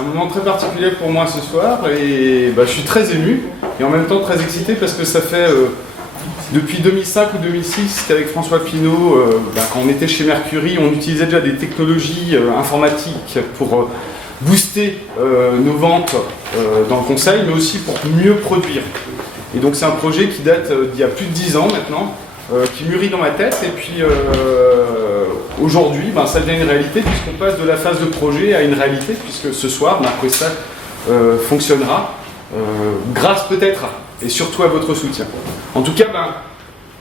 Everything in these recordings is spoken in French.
un moment très particulier pour moi ce soir et je suis très ému et en même temps très excité parce que ça fait depuis 2005 ou 2006, c'était avec François Pinault, quand on était chez Mercury, on utilisait déjà des technologies informatiques pour booster nos ventes dans le conseil, mais aussi pour mieux produire. Et donc c'est un projet qui date d'il y a plus de 10 ans maintenant, qui mûrit dans ma tête, et puis aujourd'hui, ça devient une réalité puisqu'on passe de la phase de projet à une réalité, puisque ce soir, Questa fonctionnera, grâce peut-être, et surtout à votre soutien. En tout cas,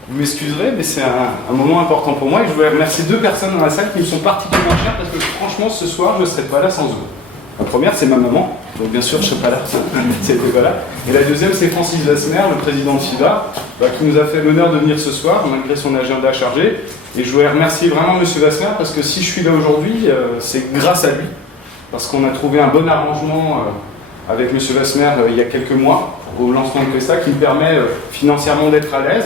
vous m'excuserez, mais c'est un moment important pour moi, et je voudrais remercier deux personnes dans la salle qui me sont particulièrement chères, parce que franchement, ce soir, je ne serais pas là sans eux. La première, c'est ma maman, donc bien sûr, je ne serais pas là, c'était pas là. Et la deuxième, c'est Francis Vasmer, le président de FIBA, qui nous a fait l'honneur de venir ce soir, malgré son agenda chargé. Et je voudrais remercier vraiment M. Vasmer, parce que si je suis là aujourd'hui, c'est grâce à lui, parce qu'on a trouvé un bon arrangement avec M. Vasmer il y a quelques mois, au lancement de Questa, qui me permet financièrement d'être à l'aise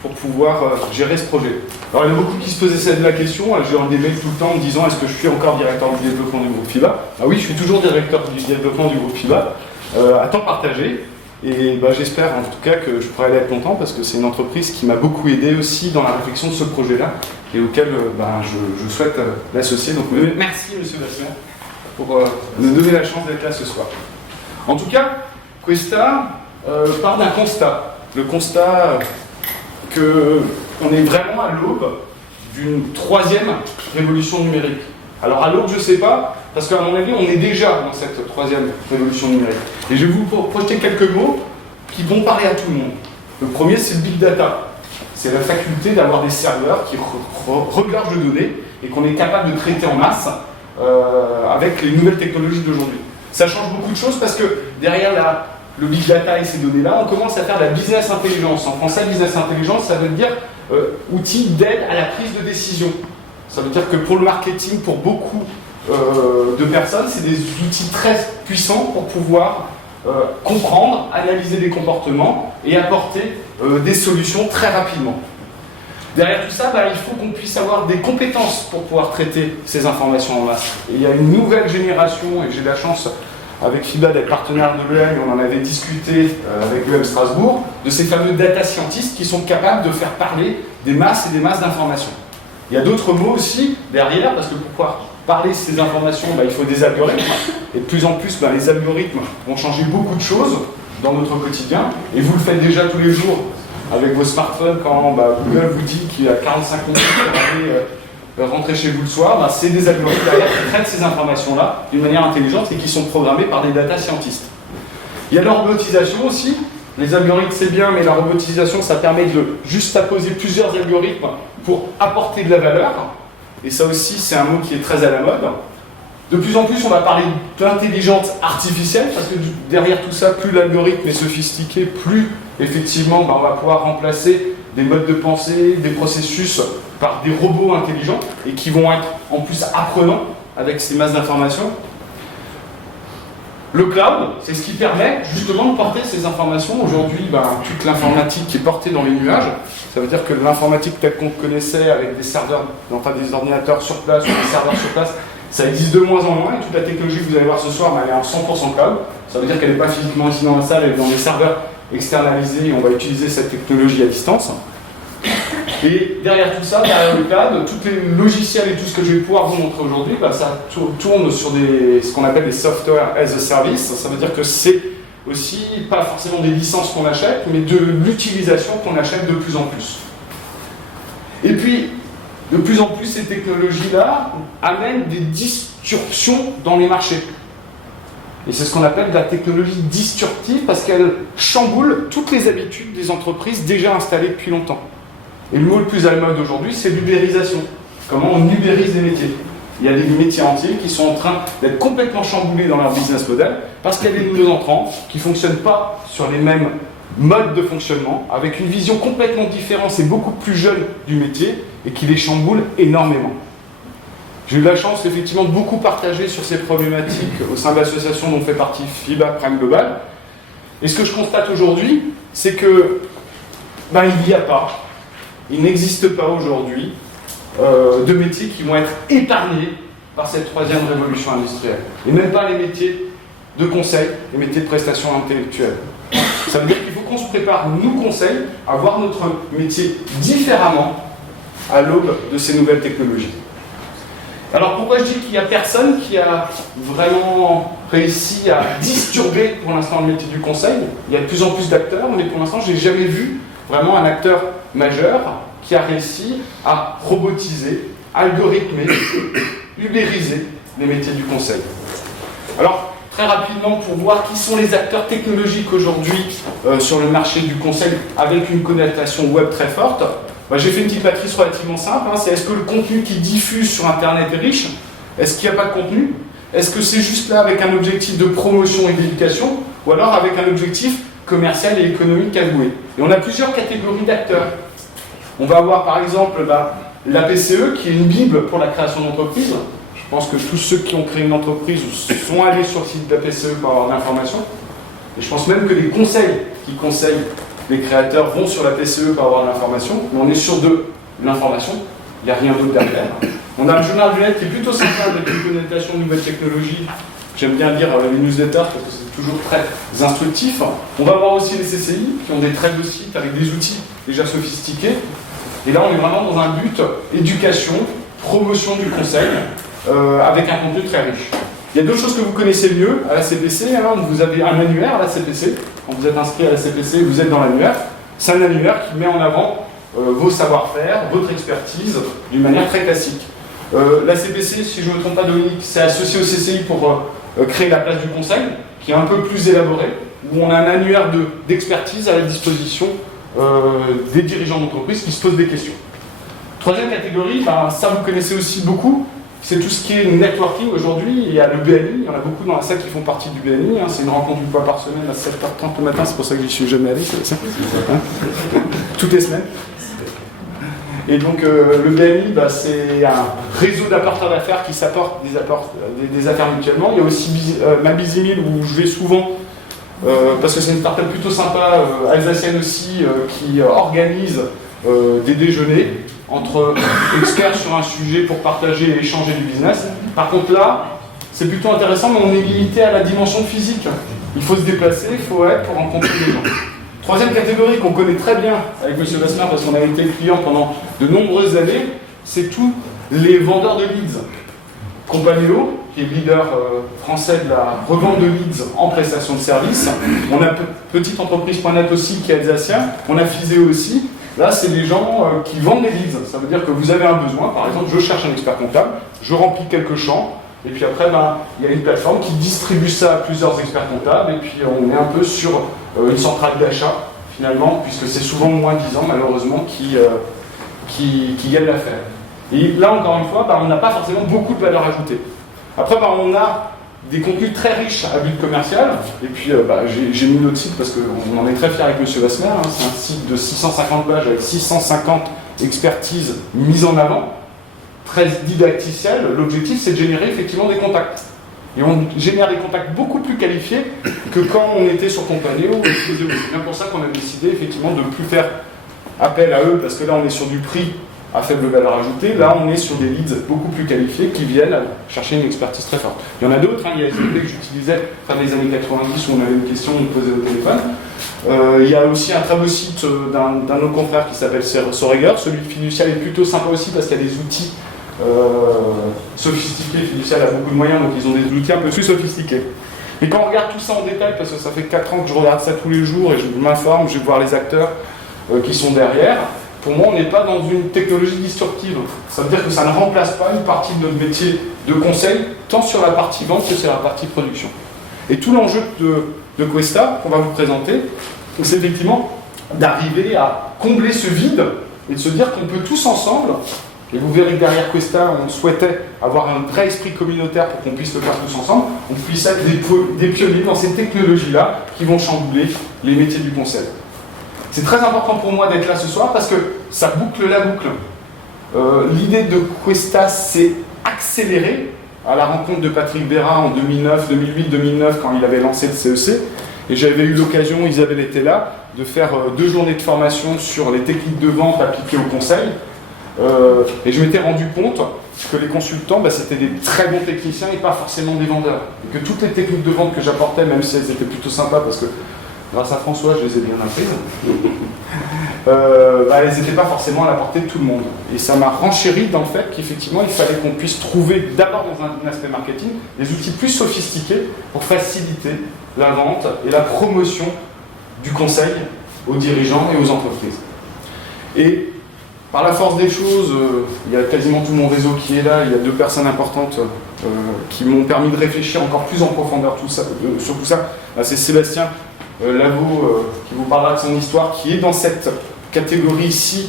pour pouvoir gérer ce projet. Alors il y en a beaucoup qui se posaient la question, j'ai des mails tout le temps en me disant est-ce que je suis encore directeur du développement du groupe FIBA? Ah oui, je suis toujours directeur du développement du groupe FIBA, à temps partagé, et j'espère en tout cas que je pourrai aller être content parce que c'est une entreprise qui m'a beaucoup aidé aussi dans la réflexion de ce projet-là et auquel je souhaite l'associer. Donc merci Monsieur Vasmer pour nous donner la chance d'être là ce soir. En tout cas, Questa part d'un constat. Le constat qu'on est vraiment à l'aube d'une troisième révolution numérique. Alors à l'aube, je ne sais pas, parce qu'à mon avis, on est déjà dans cette troisième révolution numérique. Et je vais vous projeter quelques mots qui vont parler à tout le monde. Le premier, c'est le big data. C'est la faculté d'avoir des serveurs qui regorgent de données et qu'on est capable de traiter en masse avec les nouvelles technologies d'aujourd'hui. Ça change beaucoup de choses parce que derrière le big data et ces données-là, on commence à faire de la business intelligence. En français, business intelligence, ça veut dire outil d'aide à la prise de décision. Ça veut dire que pour le marketing, pour beaucoup de personnes, c'est des outils très puissants pour pouvoir comprendre, analyser des comportements et apporter des solutions très rapidement. Derrière tout ça, il faut qu'on puisse avoir des compétences pour pouvoir traiter ces informations en masse. Et il y a une nouvelle génération, et j'ai la chance avec FIBA d'être partenaire de l'EM, on en avait discuté avec l'EM Strasbourg, de ces fameux data scientists qui sont capables de faire parler des masses et des masses d'informations. Il y a d'autres mots aussi derrière, parce que pour pouvoir parler de ces informations, il faut des algorithmes. Et de plus en plus, les algorithmes vont changer beaucoup de choses dans notre quotidien. Et vous le faites déjà tous les jours avec vos smartphones quand Google vous dit qu'il y a 45 minutes pour aller rentrer chez vous le soir. C'est des algorithmes derrière qui traitent ces informations-là d'une manière intelligente et qui sont programmés par des data scientists. Il y a la robotisation aussi. Les algorithmes, c'est bien, mais la robotisation, ça permet de juste apposer plusieurs algorithmes pour apporter de la valeur. Et ça aussi, c'est un mot qui est très à la mode. De plus en plus, on va parler d'intelligence artificielle, parce que derrière tout ça, plus l'algorithme est sophistiqué, plus effectivement, on va pouvoir remplacer des modes de pensée, des processus par des robots intelligents, et qui vont être en plus apprenants avec ces masses d'informations. Le cloud, c'est ce qui permet justement de porter ces informations. Aujourd'hui, toute l'informatique qui est portée dans les nuages, ça veut dire que l'informatique telle qu'on connaissait avec des serveurs, des ordinateurs sur place ou des serveurs sur place, ça existe de moins en moins et toute la technologie que vous allez voir ce soir, elle est en 100% cloud. Ça veut dire qu'elle n'est pas physiquement ici dans la salle, elle est dans des serveurs externalisés et on va utiliser cette technologie à distance. Et derrière tout ça, derrière le cloud, tous les logiciels et tout ce que je vais pouvoir vous montrer aujourd'hui, ça tourne sur ce qu'on appelle des software as a service. Ça veut dire que c'est aussi pas forcément des licences qu'on achète, mais de l'utilisation qu'on achète de plus en plus. Et puis, de plus en plus, ces technologies-là amènent des disruptions dans les marchés. Et c'est ce qu'on appelle la technologie disruptive parce qu'elle chamboule toutes les habitudes des entreprises déjà installées depuis longtemps. Et le mot le plus à la mode aujourd'hui, c'est l'ubérisation. Comment on ubérise les métiers. Il y a des métiers entiers qui sont en train d'être complètement chamboulés dans leur business model parce qu'il y a des nouveaux entrants qui ne fonctionnent pas sur les mêmes modes de fonctionnement, avec une vision complètement différente et beaucoup plus jeune du métier et qui les chamboule énormément. J'ai eu la chance effectivement de beaucoup partager sur ces problématiques au sein de l'association dont fait partie FIBA Prime Global. Et ce que je constate aujourd'hui, c'est que il n'existe pas aujourd'hui de métiers qui vont être épargnés par cette troisième révolution industrielle. Et même pas les métiers de conseil et métier de prestation intellectuelle. Ça veut dire qu'il faut qu'on se prépare, nous conseils, à voir notre métier différemment à l'aube de ces nouvelles technologies. Alors pourquoi je dis qu'il n'y a personne qui a vraiment réussi à disturber pour l'instant le métier du conseil? Il y a de plus en plus d'acteurs, mais pour l'instant je n'ai jamais vu vraiment un acteur majeur qui a réussi à robotiser, algorithmer, ubériser les métiers du conseil. Alors très rapidement, pour voir qui sont les acteurs technologiques aujourd'hui sur le marché du conseil avec une connotation web très forte, j'ai fait une petite matrice relativement simple. C'est est-ce que le contenu qui diffuse sur Internet est riche? Est-ce qu'il n'y a pas de contenu? Est-ce que c'est juste là avec un objectif de promotion et d'éducation? Ou alors avec un objectif commercial et économique avoué? Et on a plusieurs catégories d'acteurs. On va avoir par exemple la PCE qui est une bible pour la création d'entreprises. Je pense que tous ceux qui ont créé une entreprise sont allés sur le site de la PCE pour avoir de l'information. Et je pense même que les conseils qui conseillent les créateurs vont sur la PCE pour avoir de l'information. Mais on est sur de l'information, il n'y a rien d'autre derrière. On a le journal du net qui est plutôt sympa avec une connotation de nouvelles technologies. J'aime bien lire les newsletters parce que c'est toujours très instructif. On va avoir aussi les CCI qui ont des très beaux sites avec des outils déjà sophistiqués. Et là, on est vraiment dans un but éducation, promotion du conseil, avec un contenu très riche. Il y a d'autres choses que vous connaissez mieux à la CPC. Vous avez un annuaire à la CPC. Quand vous êtes inscrit à la CPC, vous êtes dans l'annuaire. C'est un annuaire qui met en avant vos savoir-faire, votre expertise, d'une manière très classique. La CPC, si je ne me trompe pas, Dominique, c'est associé au CCI pour créer la place du conseil, qui est un peu plus élaborée, où on a un annuaire d'expertise à la disposition des dirigeants d'entreprise qui se posent des questions. Troisième catégorie, ça vous connaissez aussi beaucoup, c'est tout ce qui est networking. Aujourd'hui, il y a le BNI, il y en a beaucoup dans la salle qui font partie du BNI, c'est une rencontre une fois par semaine à 7h30 le matin, c'est pour ça que j'y suis jamais allé, c'est ça, toutes les semaines. Et donc le BNI, c'est un réseau d'apporteurs d'affaires qui s'apportent des affaires mutuellement. Il y a aussi ma Bizimil où je vais souvent, parce que c'est une startup plutôt sympa, alsacienne aussi, qui organise des déjeuners entre experts sur un sujet pour partager et échanger du business. Par contre là, c'est plutôt intéressant, mais on est limité à la dimension physique. Il faut se déplacer, il faut être pour rencontrer des gens. Troisième catégorie qu'on connaît très bien avec M. Vasmer parce qu'on a été client pendant de nombreuses années, c'est tous les vendeurs de leads. Compagnéo, qui est leader français de la revente de leads en prestation de services. On a petiteentreprise.net aussi qui est alsacien. On a Fiséo aussi. Là, c'est des gens qui vendent des leads. Ça veut dire que vous avez un besoin. Par exemple, je cherche un expert comptable, je remplis quelques champs. Et puis après, il y a une plateforme qui distribue ça à plusieurs experts comptables. Et puis on est un peu sur une centrale d'achat, finalement, puisque c'est souvent moins 10 ans, malheureusement, qui gagne l'affaire. Et là, encore une fois, on n'a pas forcément beaucoup de valeur ajoutée. Après, on a des contenus très riches à but commercial. Et puis, j'ai mis notre site parce qu'on en est très fiers avec M. Vasmer. C'est un site de 650 pages avec 650 expertises mises en avant. Très didacticiel, l'objectif c'est de générer effectivement des contacts. Et on génère des contacts beaucoup plus qualifiés que quand on était sur Compagnéo. C'est bien pour ça qu'on a décidé effectivement de ne plus faire appel à eux, parce que là on est sur du prix à faible valeur ajoutée, là on est sur des leads beaucoup plus qualifiés qui viennent chercher une expertise très forte. Il y en a d'autres, il y a des que j'utilisais fin des années 90 où on avait une question, on me posait au téléphone. Il y a aussi un très beau site d'un de nos confrères qui s'appelle Soreger. Celui de Fiducial est plutôt sympa aussi parce qu'il y a des outils sophistiqués. Fiducial a beaucoup de moyens, donc ils ont des outils un peu plus sophistiqués. Et quand on regarde tout ça en détail, parce que ça fait 4 ans que je regarde ça tous les jours et je m'informe, je vais voir les acteurs qui sont derrière, pour moi on n'est pas dans une technologie disruptive. Ça veut dire que ça ne remplace pas une partie de notre métier de conseil, tant sur la partie vente que sur la partie production. Et tout l'enjeu de Questa, qu'on va vous présenter, c'est effectivement d'arriver à combler ce vide et de se dire qu'on peut tous ensemble. Et vous verrez que derrière Questa, on souhaitait avoir un vrai esprit communautaire pour qu'on puisse le faire tous ensemble. On puisse être des pionniers dans ces technologies-là qui vont chambouler les métiers du conseil. C'est très important pour moi d'être là ce soir parce que ça boucle la boucle. L'idée de Questa, c'est accélérer à la rencontre de Patrick Béra en 2008-2009 quand il avait lancé le CEC. Et j'avais eu l'occasion, Isabelle était là, de faire 2 journées de formation sur les techniques de vente appliquées au conseil. Et je m'étais rendu compte que les consultants, c'était des très bons techniciens et pas forcément des vendeurs. Et que toutes les techniques de vente que j'apportais, même si elles étaient plutôt sympas, parce que grâce à François, je les ai bien apprises, elles n'étaient pas forcément à la portée de tout le monde. Et ça m'a renchéri dans le fait qu'effectivement, il fallait qu'on puisse trouver, d'abord dans un aspect marketing, des outils plus sophistiqués pour faciliter la vente et la promotion du conseil aux dirigeants et aux entreprises. Et par la force des choses, il y a quasiment tout mon réseau qui est là, il y a 2 personnes importantes qui m'ont permis de réfléchir encore plus en profondeur sur tout ça. C'est Sébastien Lavaux qui vous parlera de son histoire, qui est dans cette catégorie ici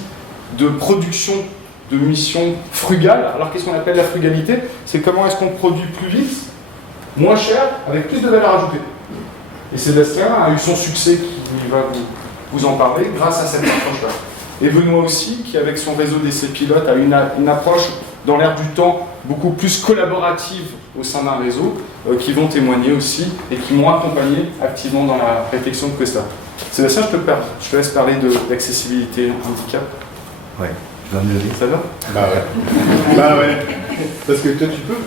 de production de missions frugales. Alors qu'est-ce qu'on appelle la frugalité? C'est comment est-ce qu'on produit plus vite, moins cher, avec plus de valeur ajoutée. Et Sébastien a eu son succès, qui va vous en parler, grâce à cette approche-là. Et Benoît aussi, qui avec son réseau d'essais pilotes a une approche dans l'air du temps beaucoup plus collaborative au sein d'un réseau, qui vont témoigner aussi et qui m'ont accompagné activement dans la réflexion de Questa. Sébastien, je te laisse parler d'accessibilité handicap. Ouais, je vais me lever. Ça va? Bah ouais. Bah ouais. Parce que toi tu peux.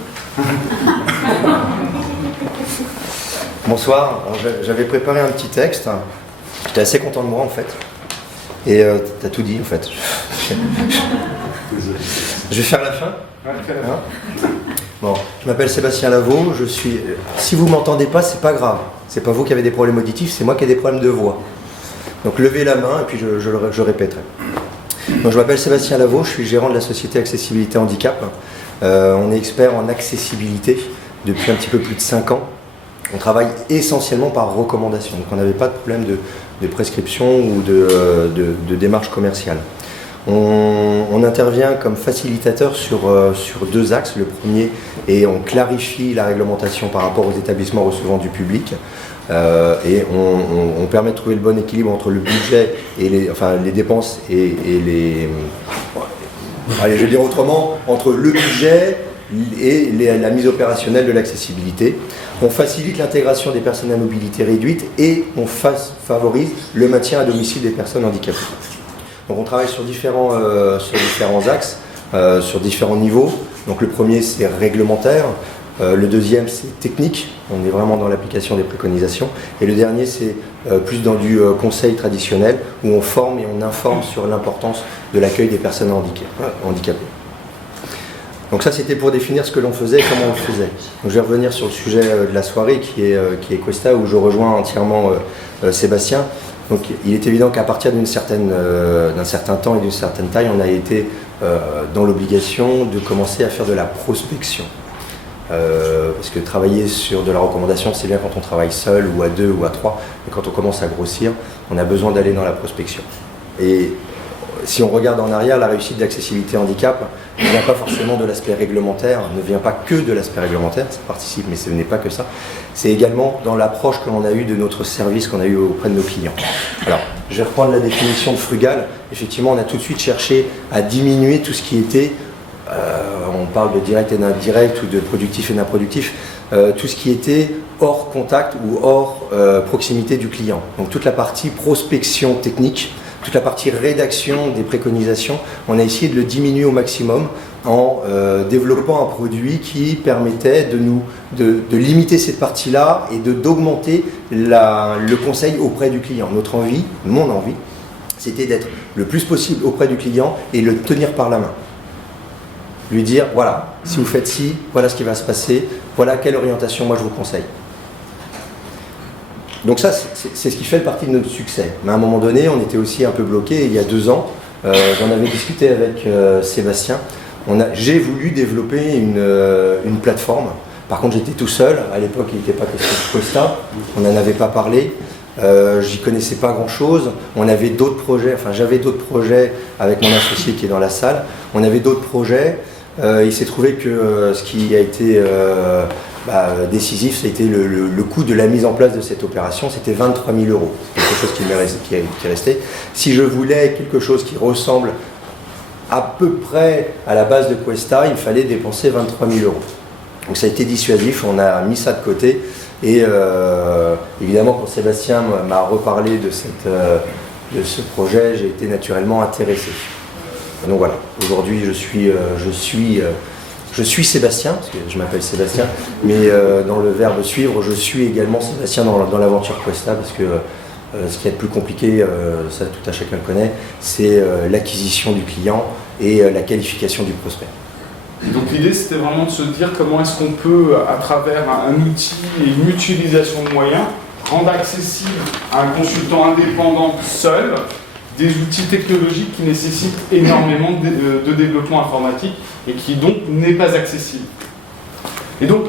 Bonsoir, j'avais préparé un petit texte. J'étais assez content de moi en fait. Et t'as tout dit en fait. Je vais faire la fin. Ouais, fais la fin. Bon, je m'appelle Sébastien Lavaux, si vous m'entendez pas, c'est pas grave. C'est pas vous qui avez des problèmes auditifs, c'est moi qui ai des problèmes de voix. Donc levez la main et puis je répéterai. Donc je m'appelle Sébastien Lavaux, je suis gérant de la société Accessibilité Handicap. On est expert en accessibilité depuis un petit peu plus de 5 ans. On travaille essentiellement par recommandation, donc on n'avait pas de problème de prescription ou de démarche commerciale. On intervient comme facilitateur sur 2 axes. Le premier est on clarifie la réglementation par rapport aux établissements recevant du public et on permet de trouver le bon équilibre entre le budget et les dépenses et les... Allez, je vais dire autrement, entre le budget et la mise opérationnelle de l'accessibilité. On facilite l'intégration des personnes à mobilité réduite et on favorise le maintien à domicile des personnes handicapées. Donc on travaille sur différents axes, sur différents niveaux. Donc le premier c'est réglementaire, le deuxième c'est technique, on est vraiment dans l'application des préconisations, et le dernier c'est plus dans du conseil traditionnel où on forme et on informe sur l'importance de l'accueil des personnes handicapées. Donc ça c'était pour définir ce que l'on faisait et comment on le faisait. Donc je vais revenir sur le sujet de la soirée qui est Questa, où je rejoins entièrement Sébastien. Donc il est évident qu'à partir d'un certain temps et d'une certaine taille, on a été dans l'obligation de commencer à faire de la prospection. Parce que travailler sur de la recommandation, c'est bien quand on travaille seul ou à 2 ou à 3, mais quand on commence à grossir, on a besoin d'aller dans la prospection. Et si on regarde en arrière, la réussite d'accessibilité handicap ne vient pas forcément de l'aspect réglementaire, ne vient pas que de l'aspect réglementaire, ça participe, mais ce n'est pas que ça. C'est également dans l'approche que l'on a eue de notre service, qu'on a eu auprès de nos clients. Alors, je vais reprendre la définition de frugal. Effectivement, on a tout de suite cherché à diminuer tout ce qui était, on parle de direct et d'indirect ou de productif et d'improductif, tout ce qui était hors contact ou hors proximité du client. Donc toute la partie prospection technique, toute la partie rédaction des préconisations, on a essayé de le diminuer au maximum en développant un produit qui permettait de limiter cette partie-là et d'augmenter le conseil auprès du client. Notre envie, mon envie, c'était d'être le plus possible auprès du client et le tenir par la main. Lui dire, voilà, si vous faites ci, voilà ce qui va se passer, voilà quelle orientation moi je vous conseille. Donc ça, c'est ce qui fait partie de notre succès. Mais à un moment donné, on était aussi un peu bloqué. Il y a 2 ans, j'en avais discuté avec Sébastien. J'ai voulu développer une plateforme. Par contre, j'étais tout seul. À l'époque, il n'était pas question de Questa. On n'en avait pas parlé. J'y connaissais pas grand-chose. On avait d'autres projets. Enfin, j'avais d'autres projets avec mon associé qui est dans la salle. On avait d'autres projets. Il s'est trouvé que ce qui a été décisif, ça a été le coût de la mise en place de cette opération, c'était 23 000 €. C'est quelque chose qui est resté. Si je voulais quelque chose qui ressemble à peu près à la base de Questa, il fallait dépenser 23 000 €. Donc ça a été dissuasif, on a mis ça de côté. Et évidemment, quand Sébastien m'a reparlé de ce projet, j'ai été naturellement intéressé. Donc voilà, aujourd'hui je suis Je suis Sébastien, parce que je m'appelle Sébastien, mais dans le verbe suivre, je suis également Sébastien dans l'aventure Questa, parce que ce qui est le plus compliqué, ça tout à chacun le connaît, c'est l'acquisition du client et la qualification du prospect. Et donc l'idée c'était vraiment de se dire comment est-ce qu'on peut, à travers un outil et une utilisation de moyens, rendre accessible à un consultant indépendant seul des outils technologiques qui nécessitent énormément de développement informatique et qui donc n'est pas accessible. Et donc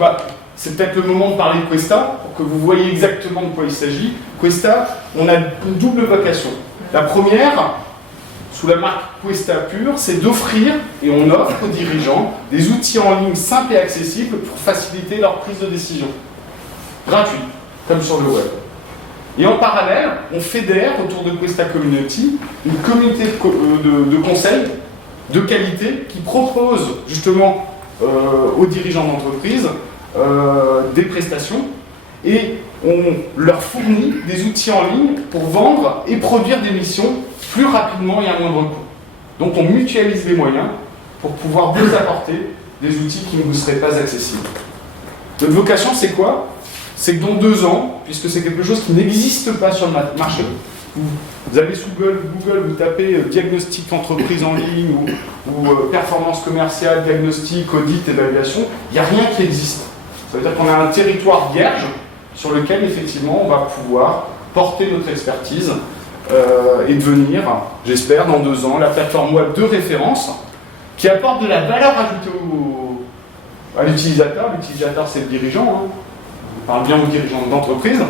c'est peut-être le moment de parler de Questa pour que vous voyez exactement de quoi il s'agit. Questa, on a une double vocation. La première, sous la marque Questa Pure, c'est d'offrir, et on offre aux dirigeants, des outils en ligne simples et accessibles pour faciliter leur prise de décision. Gratuit, comme sur le web. Et en parallèle, on fédère autour de Questa Community une communauté de conseils de qualité qui propose justement aux dirigeants d'entreprise des prestations et on leur fournit des outils en ligne pour vendre et produire des missions plus rapidement et à moindre coût. Donc on mutualise les moyens pour pouvoir vous apporter des outils qui ne vous seraient pas accessibles. Notre vocation, c'est quoi? C'est que dans 2 ans, puisque c'est quelque chose qui n'existe pas sur le marché, vous allez sous Google, vous tapez diagnostic entreprise en ligne ou performance commerciale, diagnostic, audit, évaluation, il n'y a rien qui existe. Ça veut dire qu'on a un territoire vierge sur lequel effectivement on va pouvoir porter notre expertise et devenir, j'espère, dans 2 ans, la plateforme web de référence qui apporte de la valeur ajoutée à l'utilisateur. L'utilisateur, c'est le dirigeant. Hein. On parle bien aux dirigeants d'entreprise.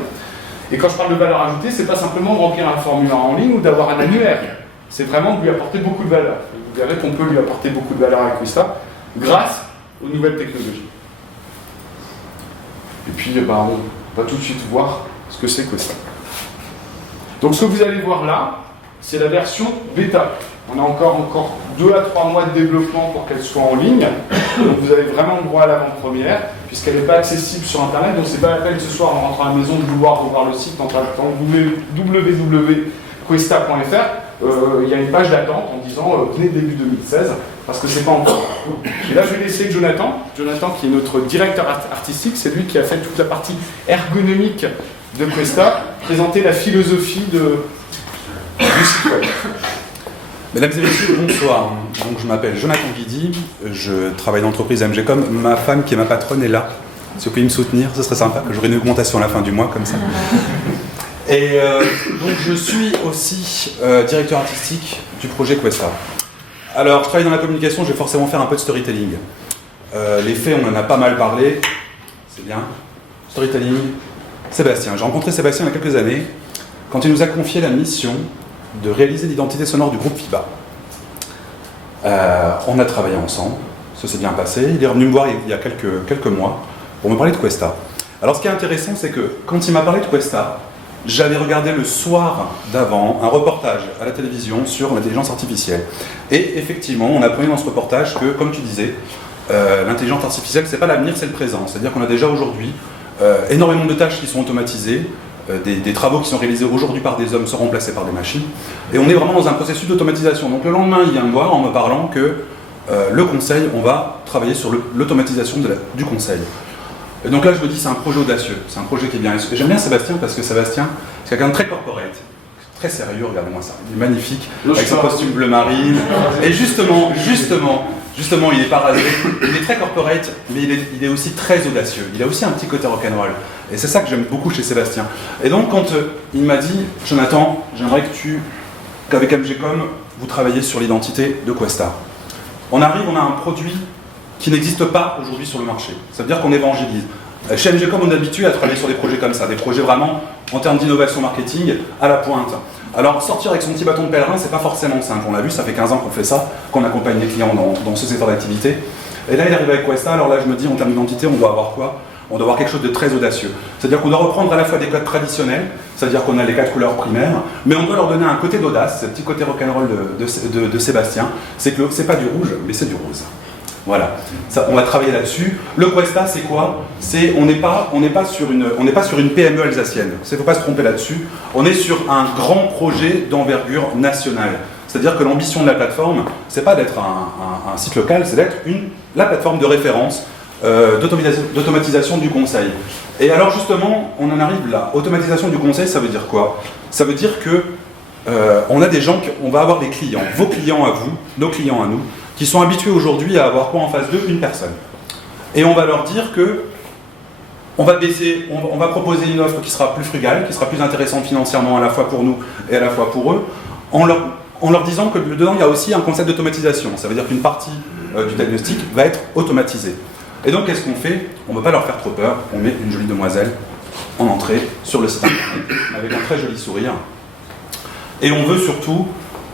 Et quand je parle de valeur ajoutée, c'est pas simplement de remplir un formulaire en ligne ou d'avoir un annuaire. C'est vraiment de lui apporter beaucoup de valeur. Et vous verrez qu'on peut lui apporter beaucoup de valeur avec Questa grâce aux nouvelles technologies. Et puis, on va tout de suite voir ce que c'est Questa. Donc ce que vous allez voir là, c'est la version bêta. On a encore 2 à 3 mois de développement pour qu'elle soit en ligne. Donc vous avez vraiment le droit à l'avant-première, puisqu'elle n'est pas accessible sur Internet. Donc c'est pas la peine ce soir en rentrant à la maison de vouloir revoir le site en tapant www.questa.fr. Il y a une page d'attente en disant venez début 2016, parce que c'est pas encore. Et là je vais laisser Jonathan qui est notre directeur artistique, c'est lui qui a fait toute la partie ergonomique de Questa, présenter la philosophie du site web. Mesdames et messieurs, bonsoir. Donc, je m'appelle Jonathan Guidi, je travaille dans l'entreprise MGCOM. Ma femme, qui est ma patronne, est là. Si vous pouvez me soutenir, ce serait sympa. J'aurai une augmentation à la fin du mois, comme ça. Et donc, je suis aussi directeur artistique du projet Questa. Alors, je travaille dans la communication, je vais forcément faire un peu de storytelling. Les faits, on en a pas mal parlé. C'est bien. Storytelling. Sébastien. J'ai rencontré Sébastien il y a quelques années, quand il nous a confié la mission de réaliser l'identité sonore du groupe FIBA. On a travaillé ensemble, ça s'est bien passé. Il est revenu me voir il y a quelques mois pour me parler de Questa. Alors ce qui est intéressant, c'est que quand il m'a parlé de Questa, j'avais regardé le soir d'avant un reportage à la télévision sur l'intelligence artificielle. Et effectivement, on apprenait dans ce reportage que, comme tu disais, l'intelligence artificielle, c'est pas l'avenir, c'est le présent. C'est-à-dire qu'on a déjà aujourd'hui énormément de tâches qui sont automatisées, des travaux qui sont réalisés aujourd'hui par des hommes sont remplacés par des machines, et on est vraiment dans un processus d'automatisation. Donc le lendemain, il vient me voir en me parlant que le conseil, on va travailler sur l'automatisation du conseil. Et donc là, je me dis, c'est un projet audacieux, c'est un projet qui est bien. Et j'aime bien Sébastien parce que Sébastien, c'est quelqu'un de très corporate, très sérieux, regardez-moi ça, il est magnifique, avec son costume bleu marine, et justement, il est pas rasé, il est très corporate, mais il est aussi très audacieux, il a aussi un petit côté rock'n'roll, et c'est ça que j'aime beaucoup chez Sébastien. Et donc quand il m'a dit, Jonathan, j'aimerais qu'avec MGCOM, vous travaillez sur l'identité de Questa. On a un produit qui n'existe pas aujourd'hui sur le marché, ça veut dire qu'on évangélise. Chez MGCOM, on est habitué à travailler sur des projets comme ça, des projets vraiment, en termes d'innovation marketing, à la pointe. Alors, sortir avec son petit bâton de pèlerin, c'est pas forcément simple. On l'a vu, ça fait 15 ans qu'on fait ça, qu'on accompagne les clients dans ce secteur d'activité. Et là, il arrive avec Questa, alors là, je me dis, en termes d'identité, on doit avoir quoi? On doit avoir quelque chose de très audacieux. C'est-à-dire qu'on doit reprendre à la fois des codes traditionnels, c'est-à-dire qu'on a les 4 couleurs primaires, mais on doit leur donner un côté d'audace, ce petit côté rock'n'roll de Sébastien. C'est que c'est pas du rouge, mais c'est du rose. Voilà, ça, on va travailler là-dessus. Le Questa, c'est quoi? On n'est pas sur une PME alsacienne. Il ne faut pas se tromper là-dessus. On est sur un grand projet d'envergure nationale. C'est-à-dire que l'ambition de la plateforme, c'est pas d'être un site local, c'est d'être la plateforme de référence d'automatisation du conseil. Et alors justement, on en arrive là. Automatisation du conseil, ça veut dire quoi? Ça veut dire que on a des gens, on va avoir des clients, vos clients à vous, nos clients à nous, qui sont habitués aujourd'hui à avoir quoi en face d'eux? Une personne. Et on va leur dire que on va proposer une offre qui sera plus frugale, qui sera plus intéressante financièrement à la fois pour nous et à la fois pour eux, en leur disant que dedans il y a aussi un concept d'automatisation. Ça veut dire qu'une partie du diagnostic va être automatisée. Et donc qu'est-ce qu'on fait? On ne veut pas leur faire trop peur, on met une jolie demoiselle en entrée sur le site internet avec un très joli sourire. Et on veut surtout,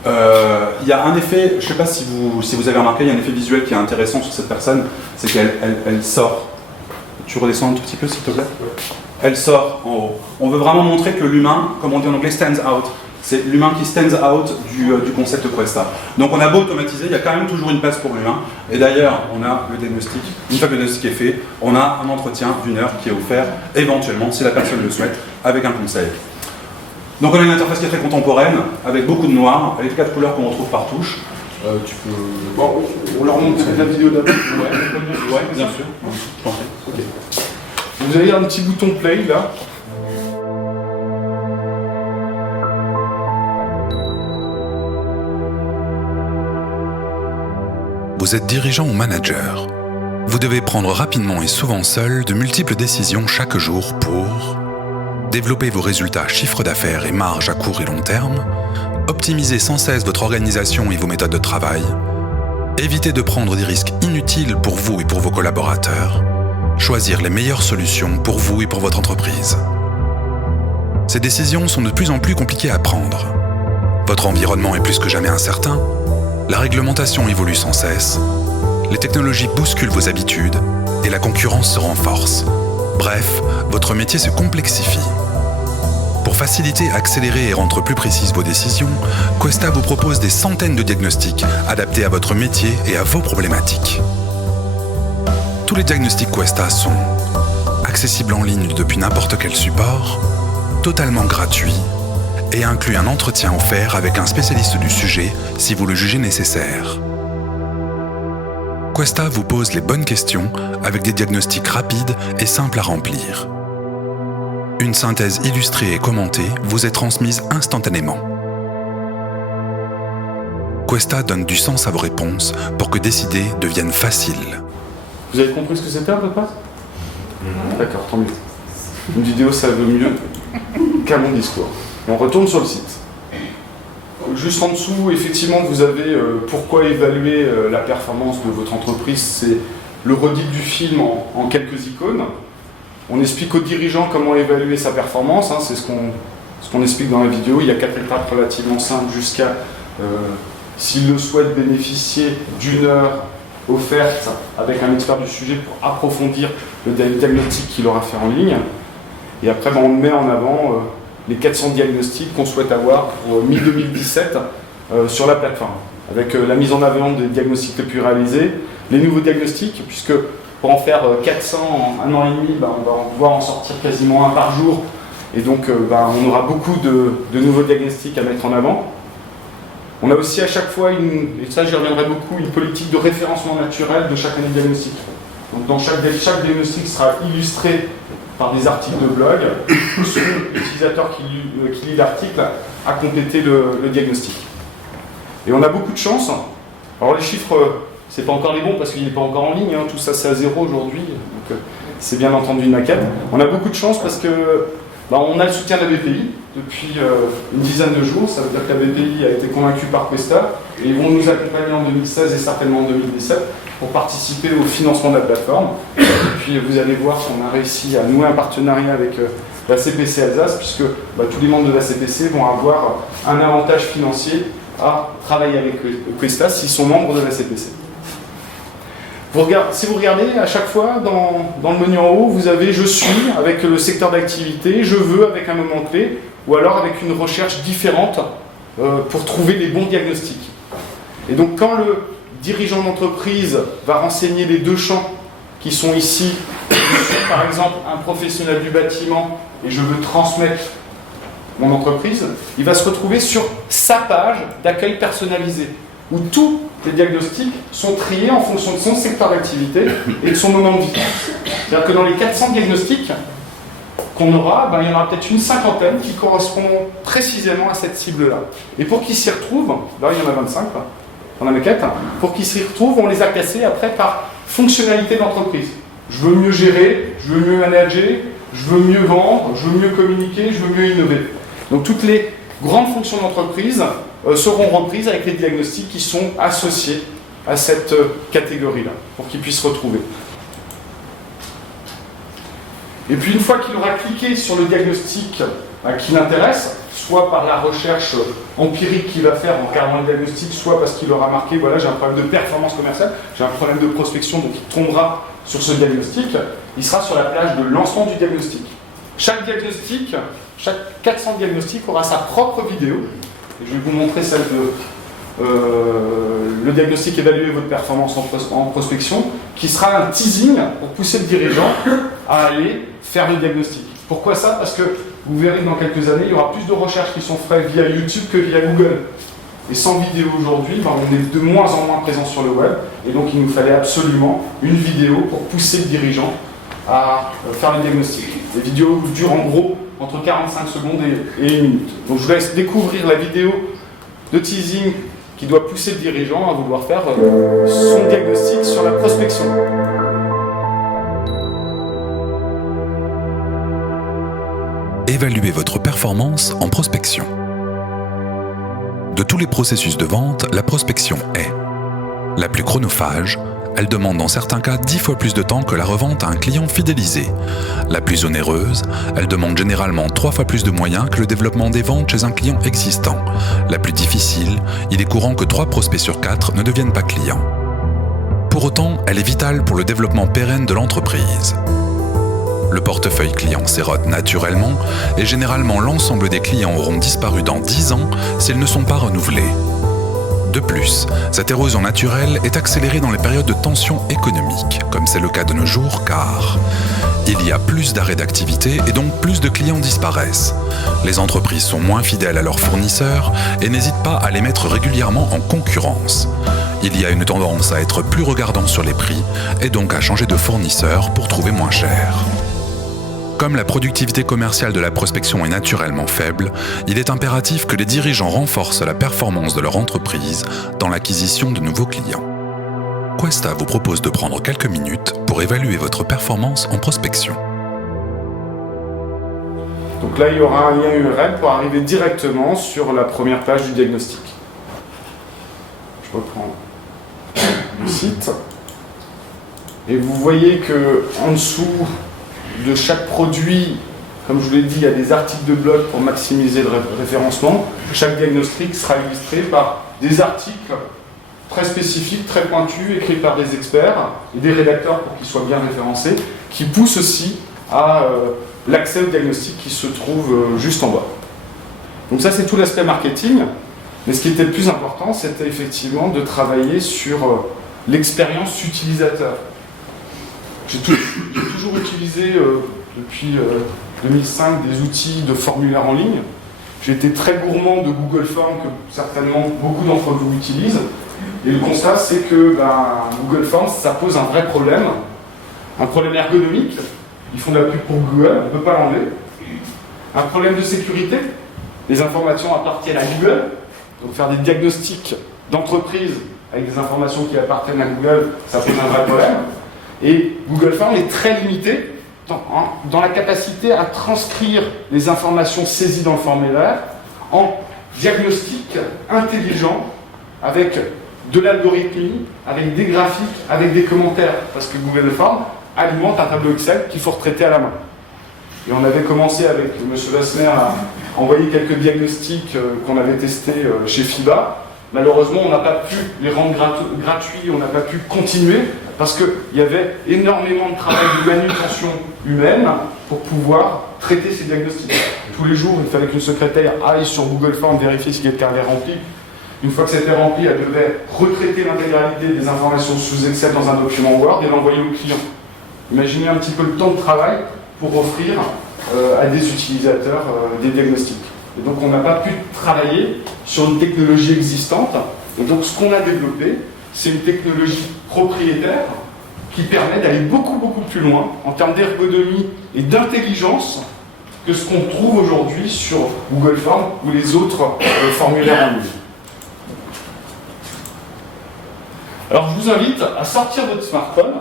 il y a un effet, je ne sais pas si vous avez remarqué, il y a un effet visuel qui est intéressant sur cette personne, c'est qu'elle sort. Tu redescends un tout petit peu s'il te plaît? Elle sort en haut. On veut vraiment montrer que l'humain, comme on dit en anglais, stands out. C'est l'humain qui stands out du concept Questa. Donc on a beau automatiser, il y a quand même toujours une place pour l'humain. Et d'ailleurs, on a le diagnostic. Une fois que le diagnostic est fait, on a un entretien d'1 heure qui est offert, éventuellement, si la personne le souhaite, avec un conseil. Donc on a une interface qui est très contemporaine, avec beaucoup de noir, avec les 4 couleurs qu'on retrouve par touche. Tu peux... Bon, on leur montre la vidéo d'abord. Ouais, bien sûr. Okay. Vous avez un petit bouton play là. Vous êtes dirigeant ou manager. Vous devez prendre rapidement et souvent seul de multiples décisions chaque jour pour développer vos résultats, chiffre d'affaires et marge à court et long terme, optimiser sans cesse votre organisation et vos méthodes de travail, éviter de prendre des risques inutiles pour vous et pour vos collaborateurs, choisir les meilleures solutions pour vous et pour votre entreprise. Ces décisions sont de plus en plus compliquées à prendre. Votre environnement est plus que jamais incertain, la réglementation évolue sans cesse, les technologies bousculent vos habitudes et la concurrence se renforce. Bref, votre métier se complexifie. Pour faciliter, accélérer et rendre plus précises vos décisions, Questa vous propose des centaines de diagnostics adaptés à votre métier et à vos problématiques. Tous les diagnostics Questa sont accessibles en ligne depuis n'importe quel support, totalement gratuits et incluent un entretien offert avec un spécialiste du sujet si vous le jugez nécessaire. Questa vous pose les bonnes questions avec des diagnostics rapides et simples à remplir. Une synthèse illustrée et commentée vous est transmise instantanément. Questa donne du sens à vos réponses pour que décider devienne facile. Vous avez compris ce que c'était un peu pas? D'accord, tant mieux. Une vidéo ça vaut mieux qu'un bon discours. On retourne sur le site. Juste en dessous, effectivement, vous avez pourquoi évaluer la performance de votre entreprise. C'est le redit du film en quelques icônes. On explique aux dirigeants comment évaluer sa performance. Hein, c'est ce qu'on explique dans la vidéo. Il y a 4 étapes relativement simples jusqu'à, s'ils le souhaitent, bénéficier d'1 heure offerte avec un expert du sujet pour approfondir le diagnostic qu'il aura fait en ligne. Et après, on met en avant les 400 diagnostics qu'on souhaite avoir pour mi-2017 sur la plateforme, avec la mise en avant des diagnostics les plus réalisés, les nouveaux diagnostics, puisque pour en faire 400 en 1 an et demi, on va pouvoir en sortir quasiment 1 par jour, et donc on aura beaucoup de nouveaux diagnostics à mettre en avant. On a aussi à chaque fois, et ça j'y reviendrai beaucoup, une politique de référencement naturel de chacun des diagnostics. Donc dans chaque diagnostic sera illustré par des articles de blog, l'utilisateur qui lit l'article a complété le diagnostic. Et on a beaucoup de chance. Alors les chiffres, c'est pas encore les bons parce qu'il n'est pas encore en ligne, hein. Tout ça c'est à 0 aujourd'hui, donc c'est bien entendu une maquette. On a beaucoup de chance parce que on a le soutien de la BPI depuis une dizaine de jours. Ça veut dire que la BPI a été convaincue par Questa et ils vont nous accompagner en 2016 et certainement en 2017 pour participer au financement de la plateforme. Et puis vous allez voir qu'on a réussi à nouer un partenariat avec la CPC Alsace, puisque tous les membres de la CPC vont avoir un avantage financier à travailler avec Questa s'ils sont membres de la CPC. Si vous regardez, à chaque fois, dans le menu en haut, vous avez « Je suis » avec le secteur d'activité, « Je veux » avec un moment clé, ou alors avec une recherche différente pour trouver les bons diagnostics. Et donc quand le dirigeant d'entreprise va renseigner les 2 champs qui sont ici, je suis par exemple un professionnel du bâtiment et je veux transmettre mon entreprise, il va se retrouver sur sa page d'accueil personnalisé, où tous les diagnostics sont triés en fonction de son secteur d'activité et de son moment de vie. C'est-à-dire que dans les 400 diagnostics qu'on aura, il y en aura peut-être une cinquantaine qui correspondront précisément à cette cible-là. Et pour qu'ils s'y retrouvent, là il y en a 25 là, dans la maquette, pour qu'ils s'y retrouvent, on les a classés après par fonctionnalité d'entreprise. Je veux mieux gérer, je veux mieux manager, je veux mieux vendre, je veux mieux communiquer, je veux mieux innover. Donc toutes les grandes fonctions d'entreprise seront reprises avec les diagnostics qui sont associés à cette catégorie-là, pour qu'ils puissent se retrouver. Et puis une fois qu'il aura cliqué sur le diagnostic qui l'intéresse, soit par la recherche empirique qu'il va faire en regardant le diagnostic, soit parce qu'il aura marqué, voilà, j'ai un problème de performance commerciale, j'ai un problème de prospection, donc il tombera sur ce diagnostic, il sera sur la plage de lancement du diagnostic. Chaque diagnostic, chaque 400 diagnostics aura sa propre vidéo. Et je vais vous montrer celle de le diagnostic évaluer votre performance en prospection, qui sera un teasing pour pousser le dirigeant à aller faire le diagnostic. Pourquoi ça? Parce que vous verrez que dans quelques années, il y aura plus de recherches qui sont faites via YouTube que via Google. Et sans vidéo aujourd'hui, on est de moins en moins présent sur le web, et donc il nous fallait absolument une vidéo pour pousser le dirigeant à faire le diagnostic. Les vidéos durent en gros entre 45 secondes et 1 minute. Donc je vous laisse découvrir la vidéo de teasing qui doit pousser le dirigeant à vouloir faire son diagnostic sur la prospection. Évaluez votre performance en prospection. De tous les processus de vente, la prospection est la plus chronophage. Elle demande dans certains cas 10 fois plus de temps que la revente à un client fidélisé. La plus onéreuse, elle demande généralement 3 fois plus de moyens que le développement des ventes chez un client existant. La plus difficile, il est courant que 3 prospects sur 4 ne deviennent pas clients. Pour autant, elle est vitale pour le développement pérenne de l'entreprise. Le portefeuille client s'érode naturellement et généralement l'ensemble des clients auront disparu dans 10 ans s'ils ne sont pas renouvelés. De plus, cette érosion naturelle est accélérée dans les périodes de tension économique, comme c'est le cas de nos jours, car il y a plus d'arrêts d'activité et donc plus de clients disparaissent. Les entreprises sont moins fidèles à leurs fournisseurs et n'hésitent pas à les mettre régulièrement en concurrence. Il y a une tendance à être plus regardant sur les prix et donc à changer de fournisseur pour trouver moins cher. Comme la productivité commerciale de la prospection est naturellement faible, il est impératif que les dirigeants renforcent la performance de leur entreprise dans l'acquisition de nouveaux clients. Questa vous propose de prendre quelques minutes pour évaluer votre performance en prospection. Donc là, il y aura un lien URL pour arriver directement sur la première page du diagnostic. Je reprends le site. Et vous voyez que en dessous de chaque produit, comme je vous l'ai dit, il y a des articles de blog pour maximiser le référencement. Chaque diagnostic sera illustré par des articles très spécifiques, très pointus, écrits par des experts et des rédacteurs pour qu'ils soient bien référencés, qui poussent aussi à l'accès au diagnostic qui se trouve juste en bas. Donc ça, c'est tout l'aspect marketing. Mais ce qui était le plus important, c'était effectivement de travailler sur l'expérience utilisateur. J'ai toujours utilisé depuis 2005 des outils de formulaire en ligne. J'ai été très gourmand de Google Forms que certainement beaucoup d'entre vous utilisent. Et le constat, c'est que Google Forms, ça pose un vrai problème. Un problème ergonomique. Ils font de la pub pour Google, on ne peut pas l'enlever. Un problème de sécurité. Les informations appartiennent à Google. Donc faire des diagnostics d'entreprise avec des informations qui appartiennent à Google, ça pose un vrai problème. Et Google Forms est très limité dans la capacité à transcrire les informations saisies dans le formulaire en diagnostic intelligent avec de l'algorithmie, avec des graphiques, avec des commentaires. Parce que Google Forms alimente un tableau Excel qu'il faut retraiter à la main. Et on avait commencé avec M. Wassner à envoyer quelques diagnostics qu'on avait testés chez FIBA. Malheureusement, on n'a pas pu les rendre gratuits, on n'a pas pu continuer parce qu'il y avait énormément de travail de manutention humaine pour pouvoir traiter ces diagnostics. Tous les jours, il fallait qu'une secrétaire aille sur Google Forms vérifier si quelqu'un avait rempli. Une fois que c'était rempli, elle devait retraiter l'intégralité des informations sous Excel dans un document Word et l'envoyer au client. Imaginez un petit peu le temps de travail pour offrir à des utilisateurs des diagnostics. Et donc on n'a pas pu travailler sur une technologie existante. Et donc ce qu'on a développé, c'est une technologie propriétaire qui permet d'aller beaucoup plus loin en termes d'ergonomie et d'intelligence que ce qu'on trouve aujourd'hui sur Google Forms ou les autres formulaires en ligne. Alors je vous invite à sortir votre smartphone,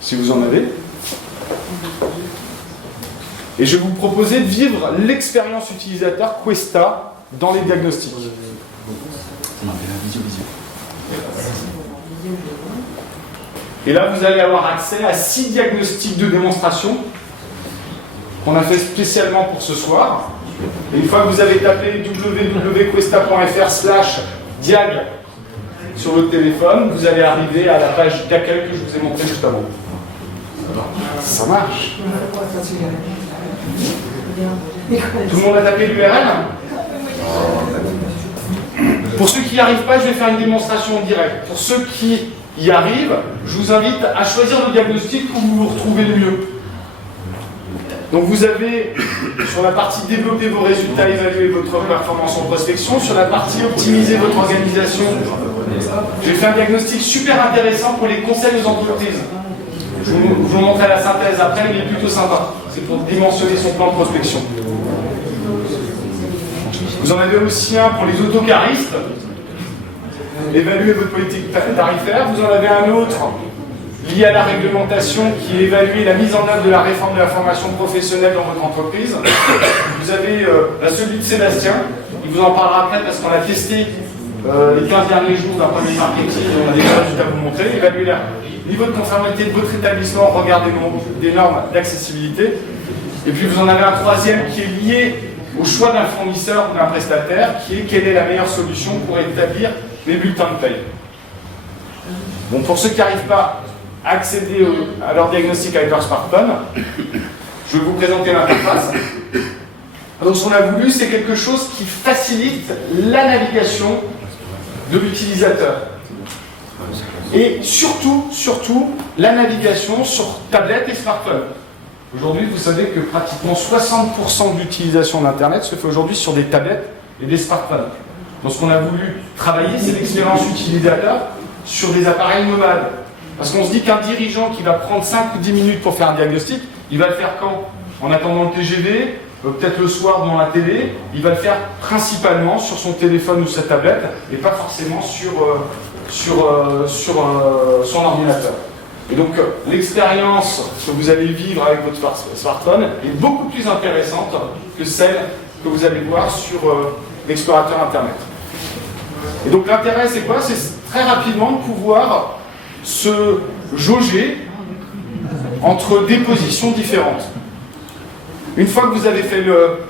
si vous en avez, et je vais vous proposer de vivre l'expérience utilisateur Questa dans les diagnostics. Et là, vous allez avoir accès à 6 diagnostics de démonstration qu'on a fait spécialement pour ce soir. Et une fois que vous avez tapé www.questa.fr/diag sur votre téléphone, vous allez arriver à la page d'accueil que je vous ai montré juste avant. Ça marche. Tout le monde a tapé l'URL? Pour ceux qui n'y arrivent pas, je vais faire une démonstration en direct. Pour ceux qui y arrivent, je vous invite à choisir le diagnostic où vous vous retrouvez le mieux. Donc vous avez, sur la partie développer vos résultats, évaluer votre performance en prospection, sur la partie optimiser votre organisation, j'ai fait un diagnostic super intéressant pour les conseils aux entreprises. Je vous montrerai la synthèse après, il est plutôt sympa. C'est pour dimensionner son plan de prospection. Vous en avez aussi un pour les autocaristes, évaluer votre politique tarifaire. Vous en avez un autre lié à la réglementation qui est évaluer la mise en œuvre de la réforme de la formation professionnelle dans votre entreprise. Vous avez celui de Sébastien, il vous en parlera après parce qu'on a testé les 15 derniers jours d'un premier marketing, on a des résultats à vous montrer. Évaluer le niveau de conformité de votre établissement au regard des normes d'accessibilité. Et puis vous en avez un troisième qui est lié au choix d'un fournisseur ou d'un prestataire, qui est quelle est la meilleure solution pour établir les bulletins de paye. Bon, pour ceux qui n'arrivent pas à accéder à leur diagnostic avec leur smartphone, je vais vous présenter l'interface. Donc ce qu'on a voulu, c'est quelque chose qui facilite la navigation de l'utilisateur. Et surtout, la navigation sur tablette et smartphone. Aujourd'hui, vous savez que pratiquement 60% de l'utilisation d'Internet se fait aujourd'hui sur des tablettes et des smartphones. Donc ce qu'on a voulu travailler, c'est l'expérience utilisateur sur des appareils nomades. Parce qu'on se dit qu'un dirigeant qui va prendre 5 ou 10 minutes pour faire un diagnostic, il va le faire quand? En attendant le TGV, peut-être le soir devant la télé, il va le faire principalement sur son téléphone ou sa tablette, et pas forcément sur son ordinateur. Et donc l'expérience que vous allez vivre avec votre smartphone est beaucoup plus intéressante que celle que vous allez voir sur l'explorateur Internet. Et donc l'intérêt, c'est quoi? C'est très rapidement de pouvoir se jauger entre des positions différentes. Une fois que vous avez fait le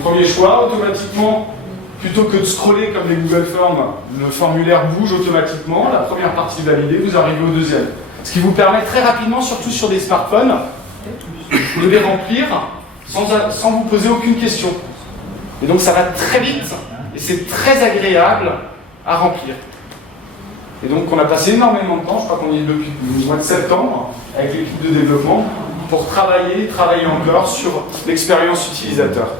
premier choix, automatiquement, plutôt que de scroller comme les Google Forms, le formulaire bouge automatiquement, la première partie validée, vous arrivez au deuxième. Ce qui vous permet très rapidement, surtout sur des smartphones, de les remplir sans vous poser aucune question. Et donc ça va très vite et c'est très agréable à remplir. Et donc on a passé énormément de temps, je crois qu'on y est depuis le mois de septembre, avec l'équipe de développement, pour travailler encore sur l'expérience utilisateur.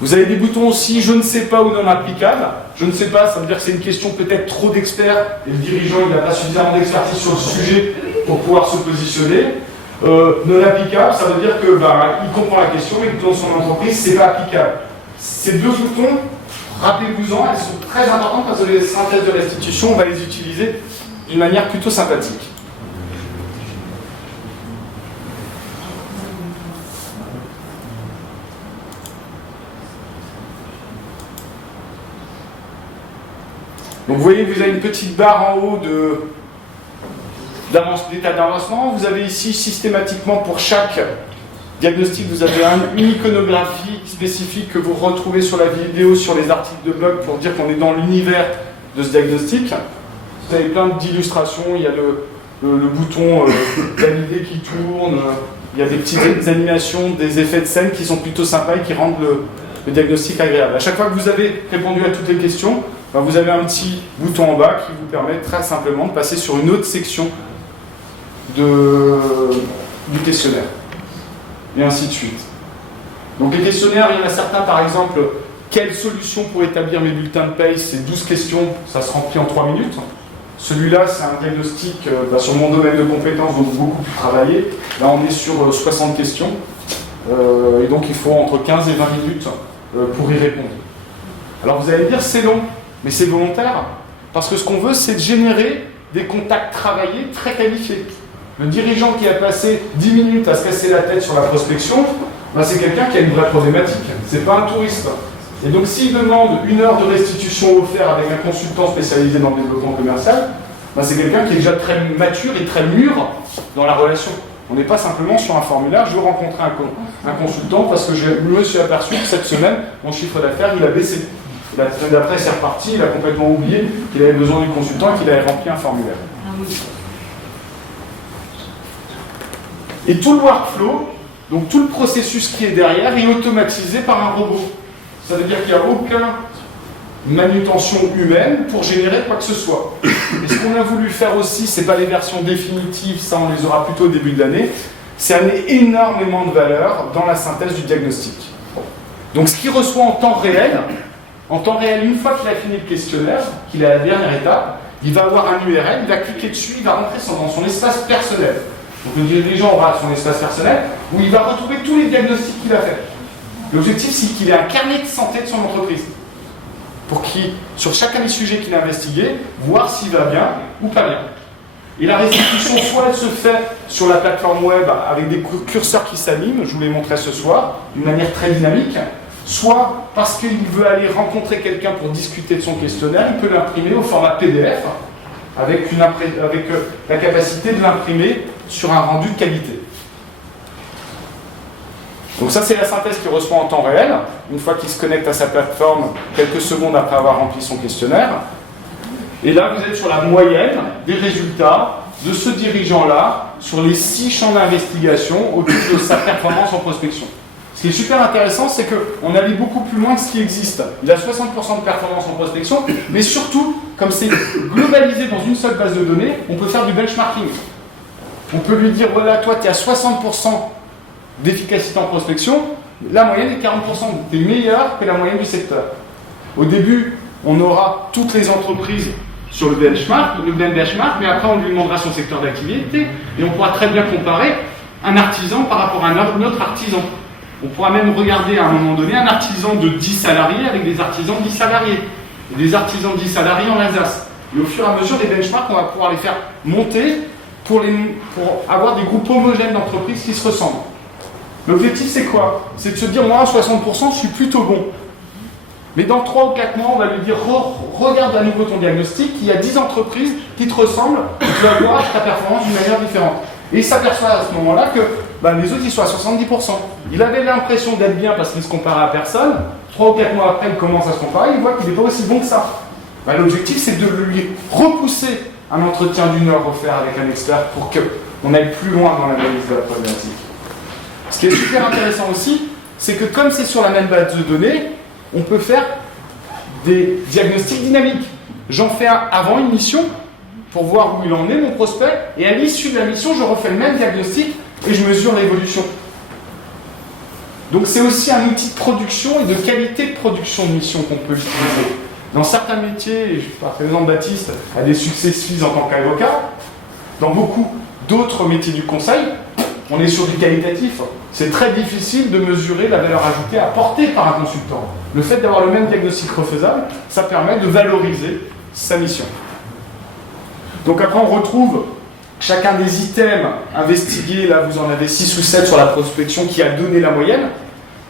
Vous avez des boutons aussi, je ne sais pas ou non applicables. Je ne sais pas, ça veut dire que c'est une question peut-être trop d'experts et le dirigeant il n'a pas suffisamment d'expertise sur le sujet pour pouvoir se positionner. Non applicable, ça veut dire que il comprend la question mais que dans son entreprise, c'est pas applicable. Ces deux boutons, rappelez-vous-en, elles sont très importantes parce que les synthèses de restitution, on va les utiliser d'une manière plutôt sympathique. Donc vous voyez que vous avez une petite barre en haut d'état d'avancement. Vous avez ici systématiquement pour chaque diagnostic, vous avez une iconographie spécifique que vous retrouvez sur la vidéo, sur les articles de blog pour dire qu'on est dans l'univers de ce diagnostic. Vous avez plein d'illustrations, il y a le bouton valider qui tourne, il y a des petites animations, des effets de scène qui sont plutôt sympas et qui rendent le diagnostic agréable. À chaque fois que vous avez répondu à toutes les questions, vous avez un petit bouton en bas qui vous permet très simplement de passer sur une autre section du questionnaire. et ainsi de suite. Donc les questionnaires, il y en a certains, par exemple, quelle solution pour établir mes bulletins de paye? C'est 12 questions, ça se remplit en 3 minutes. Celui-là, c'est un diagnostic sur mon domaine de compétences, donc beaucoup plus travaillé. Là, on est sur 60 questions, et donc il faut entre 15 et 20 minutes pour y répondre. Alors vous allez me dire, c'est long, mais c'est volontaire, parce que ce qu'on veut, c'est de générer des contacts travaillés très qualifiés. Le dirigeant qui a passé 10 minutes à se casser la tête sur la prospection, c'est quelqu'un qui a une vraie problématique, c'est pas un touriste. Et donc s'il demande 1 heure de restitution offerte avec un consultant spécialisé dans le développement commercial, c'est quelqu'un qui est déjà très mature et très mûr dans la relation. On n'est pas simplement sur un formulaire, je veux rencontrer un consultant parce que je me suis aperçu que cette semaine, mon chiffre d'affaires, il a baissé. La semaine d'après, c'est reparti, il a complètement oublié qu'il avait besoin du consultant et qu'il avait rempli un formulaire. Et tout le workflow, donc tout le processus qui est derrière, est automatisé par un robot. Ça veut dire qu'il n'y a aucune manutention humaine pour générer quoi que ce soit. Et ce qu'on a voulu faire aussi, ce n'est pas les versions définitives, ça on les aura plutôt au début de l'année, c'est amener énormément de valeur dans la synthèse du diagnostic. Donc ce qu'il reçoit en temps réel, une fois qu'il a fini le questionnaire, qu'il est à la dernière étape, il va avoir un URL, il va cliquer dessus, il va rentrer dans son espace personnel. Donc le dirigeant aura son espace personnel où il va retrouver tous les diagnostics qu'il a fait. L'objectif, c'est qu'il ait un carnet de santé de son entreprise. Pour qu'il, sur chacun des sujets qu'il a investigué, voir s'il va bien ou pas bien. Et la restitution, soit elle se fait sur la plateforme web avec des curseurs qui s'animent, je vous l'ai montré ce soir, d'une manière très dynamique, soit parce qu'il veut aller rencontrer quelqu'un pour discuter de son questionnaire, il peut l'imprimer au format PDF, avec la capacité de l'imprimer sur un rendu de qualité. Donc ça, c'est la synthèse qu'il reçoit en temps réel, une fois qu'il se connecte à sa plateforme, quelques secondes après avoir rempli son questionnaire. Et là, vous êtes sur la moyenne des résultats de ce dirigeant-là sur les 6 champs d'investigation autour de sa performance en prospection. Ce qui est super intéressant, c'est qu'on allait beaucoup plus loin que ce qui existe. Il a 60% de performance en prospection, mais surtout, comme c'est globalisé dans une seule base de données, on peut faire du benchmarking. On peut lui dire, voilà, toi, tu es à 60% d'efficacité en prospection, la moyenne est 40%, donc tu es meilleur que la moyenne du secteur. Au début, on aura toutes les entreprises sur le benchmark, mais après on lui demandera son secteur d'activité, et on pourra très bien comparer un artisan par rapport à un autre artisan. On pourra même regarder à un moment donné un artisan de 10 salariés avec des artisans de 10 salariés, et des artisans de 10 salariés en Alsace. Et au fur et à mesure, les benchmarks, on va pouvoir les faire monter pour avoir des groupes homogènes d'entreprises qui se ressemblent. L'objectif, c'est quoi? C'est de se dire, moi, à 60%, je suis plutôt bon. Mais dans 3 ou 4 mois, on va lui dire, regarde à nouveau ton diagnostic, il y a 10 entreprises qui te ressemblent, tu vas voir ta performance d'une manière différente. Et il s'aperçoit à ce moment-là que les autres, ils sont à 70%. Il avait l'impression d'être bien parce qu'il se comparait à personne. 3 ou 4 mois après, il commence à se comparer, il voit qu'il n'est pas aussi bon que ça. L'objectif, c'est de lui repousser un entretien d'1 heure offert avec un expert pour qu'on aille plus loin dans l'analyse de la problématique. Ce qui est super intéressant aussi, c'est que comme c'est sur la même base de données, on peut faire des diagnostics dynamiques. J'en fais un avant une mission pour voir où il en est, mon prospect, et à l'issue de la mission, je refais le même diagnostic et je mesure l'évolution. Donc c'est aussi un outil de production et de qualité de production de mission qu'on peut utiliser. Dans certains métiers, par exemple Baptiste a des succès suisses en tant qu'avocat, dans beaucoup d'autres métiers du conseil, on est sur du qualitatif. C'est très difficile de mesurer la valeur ajoutée apportée par un consultant. Le fait d'avoir le même diagnostic refaisable, ça permet de valoriser sa mission. Donc après, on retrouve chacun des items investigués. Là, vous en avez 6 ou 7 sur la prospection qui a donné la moyenne.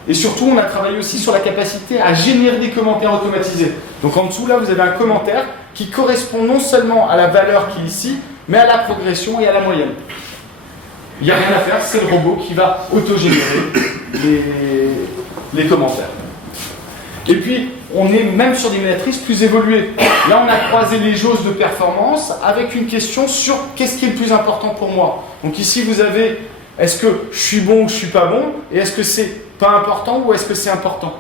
Et surtout, on a travaillé aussi sur la capacité à générer des commentaires automatisés. Donc en dessous, là, vous avez un commentaire qui correspond non seulement à la valeur qui est ici, mais à la progression et à la moyenne. Il n'y a rien à faire, c'est le robot qui va autogénérer les commentaires. Et puis, on est même sur des matrices plus évoluées. Là, on a croisé les jauges de performance avec une question sur qu'est-ce qui est le plus important pour moi. Donc ici, vous avez est-ce que je suis bon ou je ne suis pas bon, et est-ce que c'est pas important ou est-ce que c'est important.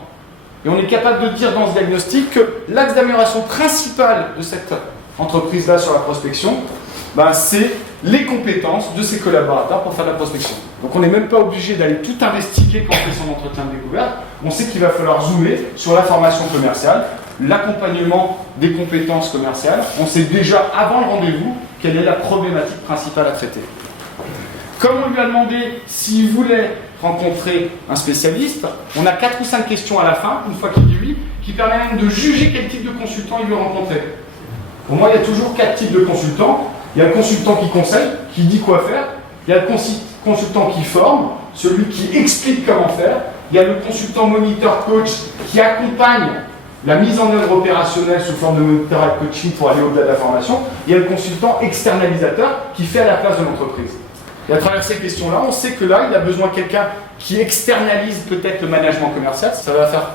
Et on est capable de dire dans ce diagnostic que l'axe d'amélioration principal de cette entreprise-là sur la prospection, c'est les compétences de ses collaborateurs pour faire de la prospection. Donc on n'est même pas obligé d'aller tout investiguer quand on fait son entretien de découverte. On sait qu'il va falloir zoomer sur la formation commerciale, l'accompagnement des compétences commerciales. On sait déjà avant le rendez-vous quelle est la problématique principale à traiter. Comme on lui a demandé s'il voulait rencontrer un spécialiste, on a 4 ou 5 questions à la fin, une fois qu'il dit oui, qui permet même de juger quel type de consultant il veut rencontrer. Pour moi, il y a toujours 4 types de consultants. Il y a le consultant qui conseille, qui dit quoi faire. Il y a le consultant qui forme, celui qui explique comment faire. Il y a le consultant moniteur coach qui accompagne la mise en œuvre opérationnelle sous forme de moniteur et coaching pour aller au-delà de la formation. Il y a le consultant externalisateur qui fait à la place de l'entreprise. Et à travers ces questions-là, on sait que là, il a besoin de quelqu'un qui externalise peut-être le management commercial. Ça va faire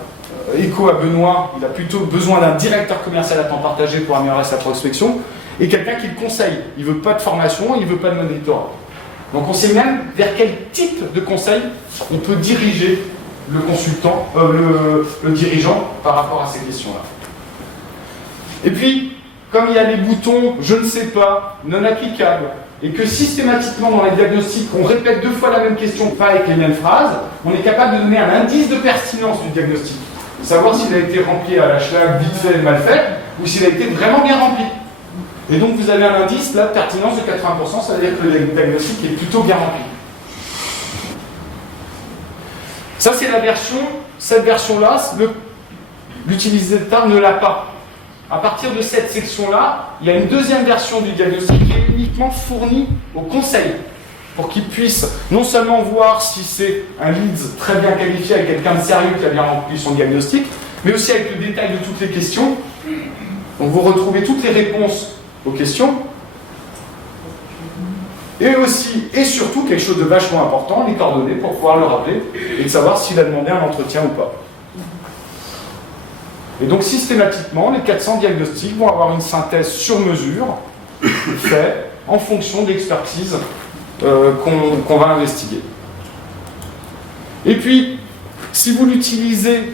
écho à Benoît. Il a plutôt besoin d'un directeur commercial à temps partagé pour améliorer sa prospection. Et quelqu'un qui le conseille. Il ne veut pas de formation, il ne veut pas de monitorat. Donc on sait même vers quel type de conseil on peut diriger le consultant, le dirigeant par rapport à ces questions-là. Et puis, comme il y a les boutons « je ne sais pas »,« non applicable », et que systématiquement dans les diagnostics, on répète 2 fois la même question, pas avec les mêmes phrases, on est capable de donner un indice de pertinence du diagnostic. Savoir s'il a été rempli à la schlag, vite fait, mal fait, ou s'il a été vraiment bien rempli. Et donc vous avez un indice là, de pertinence de 80%, ça veut dire que le diagnostic est plutôt bien rempli. Ça c'est la version, cette version-là, l'utilisateur ne l'a pas. À partir de cette section-là, il y a une deuxième version du diagnostic qui est uniquement fournie au conseil, pour qu'il puisse non seulement voir si c'est un lead très bien qualifié avec quelqu'un de sérieux qui a bien rempli son diagnostic, mais aussi avec le détail de toutes les questions. Donc vous retrouvez toutes les réponses aux questions, et aussi, et surtout, quelque chose de vachement important, les coordonnées pour pouvoir le rappeler et de savoir s'il a demandé un entretien ou pas. Et donc systématiquement, les 400 diagnostics vont avoir une synthèse sur mesure, faite en fonction de l'expertise qu'on va investiguer. Et puis, si vous l'utilisez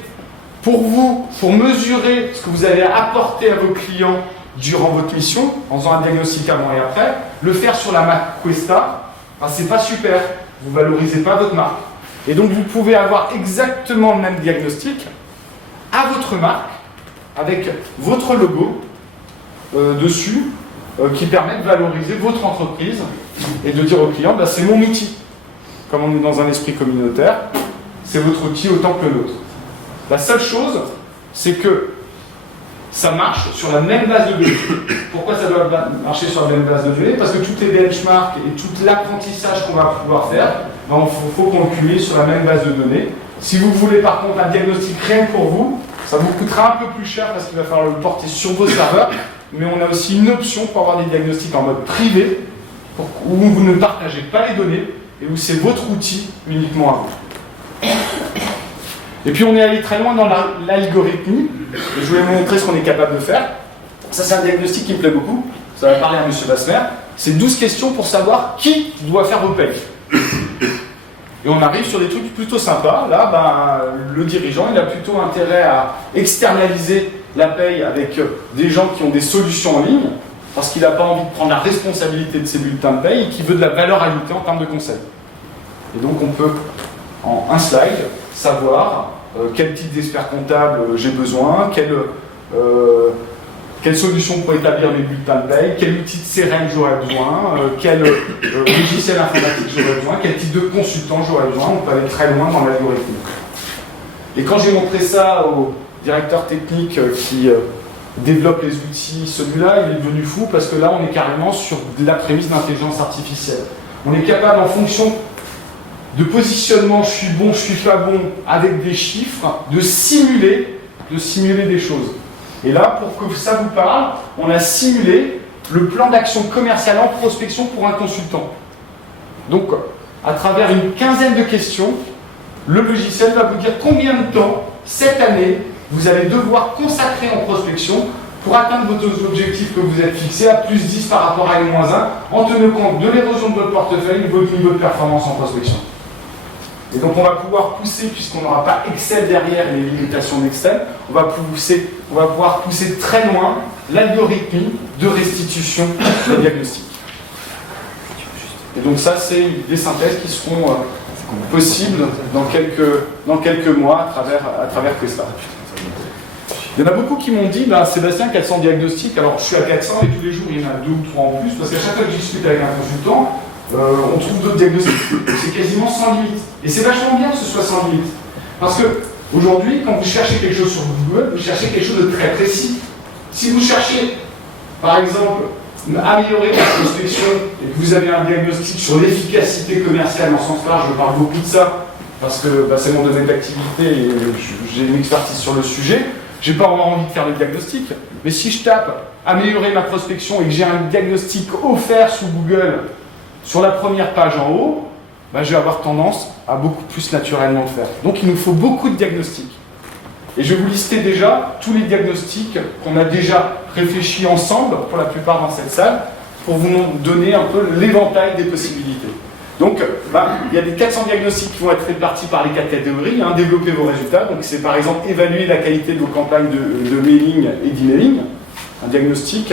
pour vous, pour mesurer ce que vous allez apporter à vos clients durant votre mission, en faisant un diagnostic avant et après, le faire sur la marque Questa, ben, c'est pas super, vous valorisez pas votre marque. Et donc vous pouvez avoir exactement le même diagnostic à votre marque, avec votre logo dessus, qui permet de valoriser votre entreprise et de dire au client, ben, c'est mon outil. Comme on est dans un esprit communautaire, c'est votre outil autant que le nôtre. La seule chose, c'est que ça marche sur la même base de données. Pourquoi ça doit marcher sur la même base de données? Parce que tous les benchmarks et tout l'apprentissage qu'on va pouvoir faire, ben, il faut qu'on le cumule sur la même base de données. Si vous voulez par contre un diagnostic rien que pour vous, ça vous coûtera un peu plus cher parce qu'il va falloir le porter sur vos serveurs, mais on a aussi une option pour avoir des diagnostics en mode privé, où vous ne partagez pas les données et où c'est votre outil uniquement à vous. Et puis on est allé très loin dans l'algorithmie, et je voulais vous montrer ce qu'on est capable de faire. Ça c'est un diagnostic qui me plaît beaucoup, ça va parler à M. Basmer. C'est 12 questions pour savoir qui doit faire vos payes. Et on arrive sur des trucs plutôt sympas. Là, ben, le dirigeant, il a plutôt intérêt à externaliser la paye avec des gens qui ont des solutions en ligne, parce qu'il n'a pas envie de prendre la responsabilité de ses bulletins de paye et qui veut de la valeur ajoutée en termes de conseil. Et donc on peut, en un slide, savoir quel type d'expert comptable j'ai besoin, quelle solution pour établir mes bulletins de paye, quel outil de CRM j'aurais besoin, quel logiciel informatique j'aurais besoin, quel type de consultant j'aurais besoin. On peut aller très loin dans l'algorithme. Et quand j'ai montré ça au directeur technique qui développe les outils, celui-là, il est devenu fou parce que là, on est carrément sur de la prémisse d'intelligence artificielle. On est capable, en fonction de positionnement, je suis bon, je suis pas bon, avec des chiffres, de simuler des choses. Et là, pour que ça vous parle, on a simulé le plan d'action commerciale en prospection pour un consultant. Donc, à travers une quinzaine de questions, le logiciel va vous dire combien de temps, cette année, vous allez devoir consacrer en prospection pour atteindre vos objectifs que vous êtes fixés à plus 10 par rapport à N-1, en tenant compte de l'érosion de votre portefeuille et de votre niveau de performance en prospection. Et donc on va pouvoir pousser, puisqu'on n'aura pas Excel derrière et les limitations d'Excel, on va pouvoir pousser très loin l'algorithmie de restitution des diagnostics. Et donc ça, c'est des synthèses qui seront possibles dans quelques mois à travers Questa. Il y en a beaucoup qui m'ont dit, Sébastien, 400 diagnostics, alors je suis à 400 et tous les jours il y en a 2 ou 3 en plus, parce qu'à chaque fois que je discute avec un consultant, on trouve d'autres diagnostics. C'est quasiment sans limite. Et c'est vachement bien que ce soit sans limite. Parce que aujourd'hui, quand vous cherchez quelque chose sur Google, vous cherchez quelque chose de très précis. Si vous cherchez, par exemple, améliorer la prospection et que vous avez un diagnostic sur l'efficacité commerciale en sens large, je parle beaucoup de ça, parce que c'est mon domaine d'activité et j'ai une expertise sur le sujet, j'ai pas vraiment envie de faire le diagnostic. Mais si je tape améliorer ma prospection et que j'ai un diagnostic offert sous Google sur la première page en haut, je vais avoir tendance à beaucoup plus naturellement le faire. Donc il nous faut beaucoup de diagnostics. Et je vais vous lister déjà tous les diagnostics qu'on a déjà réfléchis ensemble, pour la plupart dans cette salle, pour vous donner un peu l'éventail des possibilités. Donc, il y a des 400 diagnostics qui vont être répartis par les 4 catégories. Développer vos résultats, donc c'est par exemple évaluer la qualité de vos campagnes de mailing et d'emailing, un diagnostic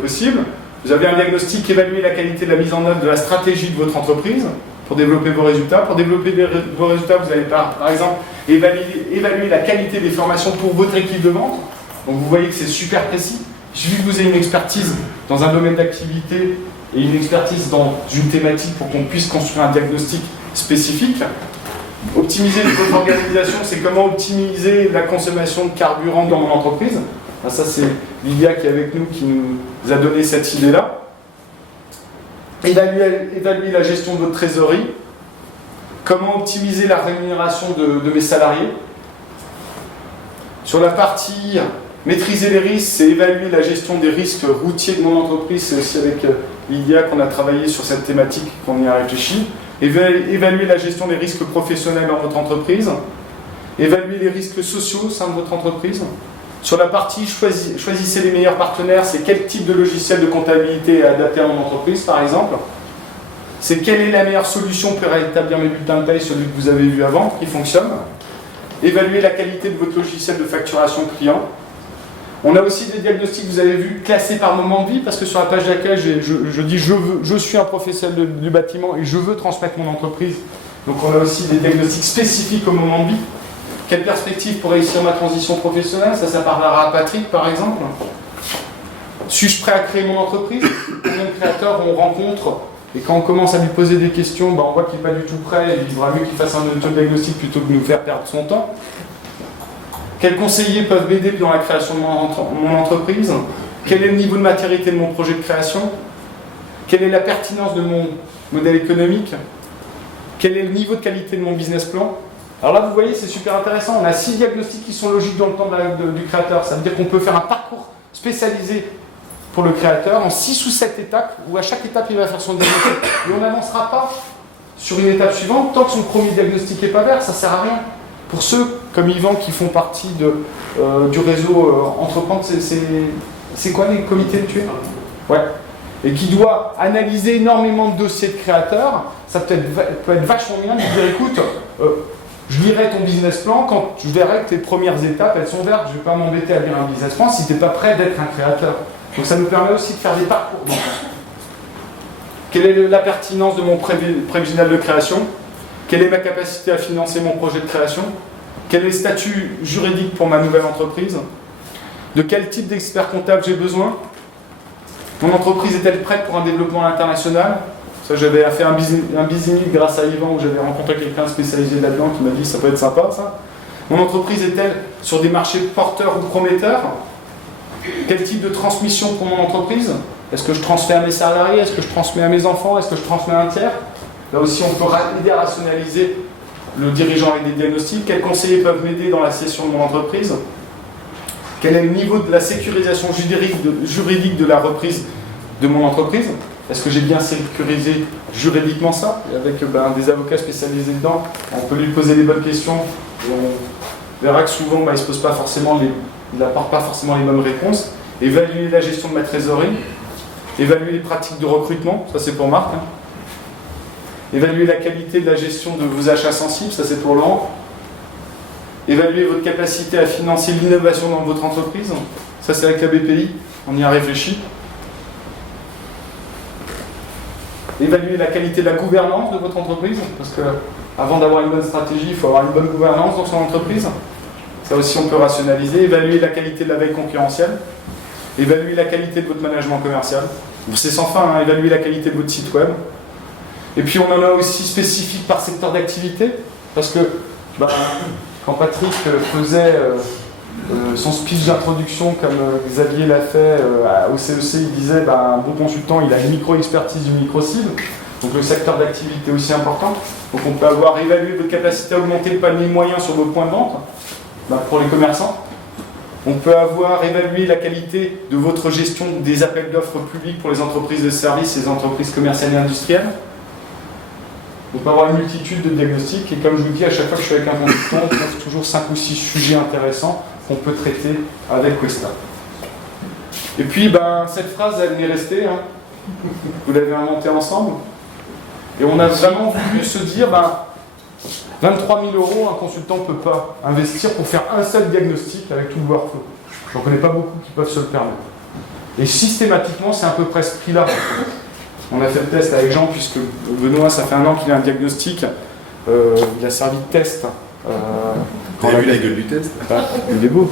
possible. Vous avez un diagnostic évaluer la qualité de la mise en œuvre de la stratégie de votre entreprise pour développer vos résultats. Pour développer vos résultats, vous allez par exemple évaluer la qualité des formations pour votre équipe de vente. Donc vous voyez que c'est super précis. Il suffit que vous ayez une expertise dans un domaine d'activité et une expertise dans une thématique pour qu'on puisse construire un diagnostic spécifique. Optimiser votre organisation, c'est comment optimiser la consommation de carburant dans mon entreprise. Ça, c'est Lydia qui est avec nous, qui nous a donné cette idée-là. Évaluer la gestion de votre trésorerie. Comment optimiser la rémunération de mes salariés. Sur la partie maîtriser les risques, c'est évaluer la gestion des risques routiers de mon entreprise. C'est aussi avec Lydia qu'on a travaillé sur cette thématique, qu'on y a réfléchi. Évaluer la gestion des risques professionnels dans votre entreprise. Évaluer les risques sociaux au sein de votre entreprise. Sur la partie choisissez les meilleurs partenaires, c'est quel type de logiciel de comptabilité est adapté à mon entreprise, par exemple. C'est quelle est la meilleure solution pour établir mes bulletins de paie, celui que vous avez vu avant, qui fonctionne. Évaluer la qualité de votre logiciel de facturation client. On a aussi des diagnostics, vous avez vu, classés par moment de vie, parce que sur la page d'accueil, je dis je suis un professionnel du bâtiment et je veux transmettre mon entreprise. Donc on a aussi des diagnostics spécifiques au moment de vie. Quelle perspective pour réussir ma transition professionnelle? Ça parlera à Patrick, par exemple. Suis-je prêt à créer mon entreprise? Combien de créateurs on rencontre? Et quand on commence à lui poser des questions, on voit qu'il n'est pas du tout prêt, et il vaudra mieux qu'il fasse un auto-diagnostic plutôt que de nous faire perdre son temps. Quels conseillers peuvent m'aider dans la création de mon entreprise? Quel est le niveau de maturité de mon projet de création? Quelle est la pertinence de mon modèle économique? Quel est le niveau de qualité de mon business plan? Alors là, vous voyez, c'est super intéressant. On a 6 diagnostics qui sont logiques dans le temps du créateur. Ça veut dire qu'on peut faire un parcours spécialisé pour le créateur en 6 ou 7 étapes, où à chaque étape, il va faire son diagnostic. Et on n'avancera pas sur une étape suivante tant que son premier diagnostic n'est pas vert. Ça ne sert à rien. Pour ceux comme Yvan qui font partie du réseau Entreprendre, c'est quoi les comités de tuer? Ouais. Et qui doit analyser énormément de dossiers de créateurs, ça peut être vachement bien de dire écoute, je lirai ton business plan quand je verrai que tes premières étapes elles sont vertes. Je ne vais pas m'embêter à lire un business plan si tu n'es pas prêt d'être un créateur. Donc ça nous permet aussi de faire des parcours. Quelle est la pertinence de mon prévisionnel de création? Quelle est ma capacité à financer mon projet de création? Quel est le statut juridique pour ma nouvelle entreprise? De quel type d'expert comptable j'ai besoin? Mon entreprise est-elle prête pour un développement international? Ça, j'avais fait un business grâce à Yvan où j'avais rencontré quelqu'un spécialisé là-dedans qui m'a dit ça peut être sympa ça. Mon entreprise est-elle sur des marchés porteurs ou prometteurs? Quel type de transmission pour mon entreprise? Est-ce que je transmets à mes salariés? Est-ce que je transmets à mes enfants? Est-ce que je transmets à un tiers? Là aussi, on peut aider à rationaliser le dirigeant avec des diagnostics. Quels conseillers peuvent m'aider dans la cession de mon entreprise? Quel est le niveau de la sécurisation juridique de la reprise de mon entreprise? Est-ce que j'ai bien sécurisé juridiquement ça? Et avec des avocats spécialisés dedans, on peut lui poser les bonnes questions. Et on verra que souvent, il n'apporte pas forcément les bonnes réponses. Évaluer la gestion de ma trésorerie. Évaluer les pratiques de recrutement. Ça, c'est pour Marc. Évaluer la qualité de la gestion de vos achats sensibles. Ça, c'est pour Laurent. Évaluer votre capacité à financer l'innovation dans votre entreprise. Ça, c'est avec la BPI. On y a réfléchi. évaluer la qualité de la gouvernance de votre entreprise, parce que avant d'avoir une bonne stratégie, il faut avoir une bonne gouvernance dans son entreprise. Ça aussi, on peut rationaliser. Évaluer la qualité de la veille concurrentielle, évaluer la qualité de votre management commercial. C'est sans fin, hein, évaluer la qualité de votre site web. Et puis, on en a aussi spécifique par secteur d'activité, parce que quand Patrick faisait son speech d'introduction, comme Xavier l'a fait au CEC, il disait un bon consultant, il a une micro-expertise du micro-cible. Donc le secteur d'activité est aussi important. Donc on peut avoir évalué votre capacité à augmenter le panier moyen sur vos points de vente pour les commerçants. On peut avoir évalué la qualité de votre gestion des appels d'offres publics pour les entreprises de services et les entreprises commerciales et industrielles. On peut avoir une multitude de diagnostics et comme je vous dis, à chaque fois que je suis avec un consultant, on trouve toujours 5 ou 6 sujets intéressants qu'on peut traiter avec Questa. Et puis cette phrase, elle m'est restée, hein. Vous l'avez inventée ensemble. Et on a vraiment voulu se dire, 23 000 €, un consultant ne peut pas investir pour faire un seul diagnostic avec tout le workflow. Je n'en connais pas beaucoup qui peuvent se le permettre. Et systématiquement, c'est à peu près ce prix-là. On a fait le test avec Jean, puisque Benoît, ça fait 1 an qu'il a un diagnostic. Il a servi de test. T'as vu la gueule du test? Il est beau.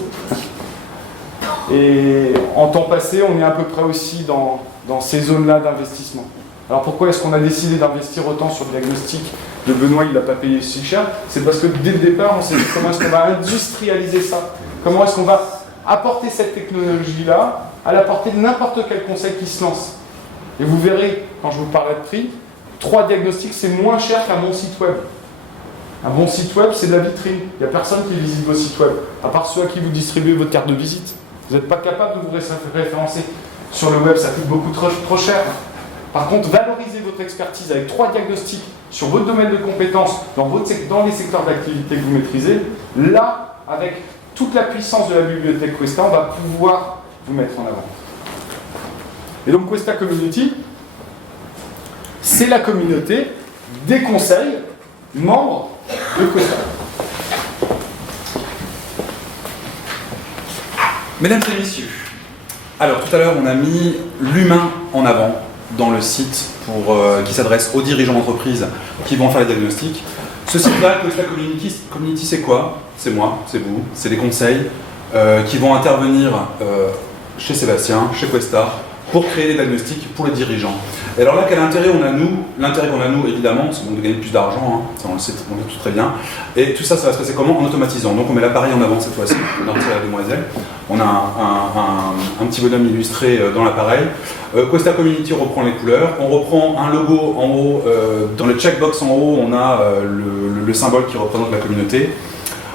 Et en temps passé, on est à peu près aussi dans ces zones-là d'investissement. Alors pourquoi est-ce qu'on a décidé d'investir autant sur le diagnostic de Benoît? Il ne l'a pas payé si cher. C'est parce que dès le départ, on s'est dit comment est-ce qu'on va industrialiser ça? Comment est-ce qu'on va apporter cette technologie-là à la portée de n'importe quel conseil qui se lance? Et vous verrez, quand je vous parlerai de prix, 3 diagnostics, c'est moins cher qu'un bon site web. Un bon site web, c'est de la vitrine. Il n'y a personne qui visite vos sites web, à part ceux à qui vous distribuez votre carte de visite. Vous n'êtes pas capable de vous référencer sur le web, ça coûte beaucoup trop cher. Par contre, valorisez votre expertise avec 3 diagnostics sur votre domaine de compétences, dans les secteurs d'activité que vous maîtrisez. Là, avec toute la puissance de la bibliothèque Questa, on va pouvoir vous mettre en avant. Et donc Questa Community, c'est la communauté des conseils membres de Questa. Mesdames et messieurs, alors tout à l'heure on a mis l'humain en avant dans le site qui s'adresse aux dirigeants d'entreprise qui vont faire les diagnostics. Ce site-là, Questa Community, c'est quoi? C'est moi, c'est vous, c'est des conseils qui vont intervenir chez Sébastien, chez Questa, pour créer des diagnostics pour les dirigeants. Et alors là, quel intérêt on a nous? L'intérêt qu'on a nous, évidemment, c'est de gagner plus d'argent, hein. Ça, on le sait tout très bien. Et tout ça, ça va se passer comment? En automatisant. Donc on met l'appareil en avant cette fois-ci, dans la demoiselle. On a un petit bonhomme illustré dans l'appareil. Questa Community reprend les couleurs. On reprend un logo en haut. Dans le checkbox en haut, on a le symbole qui représente la communauté.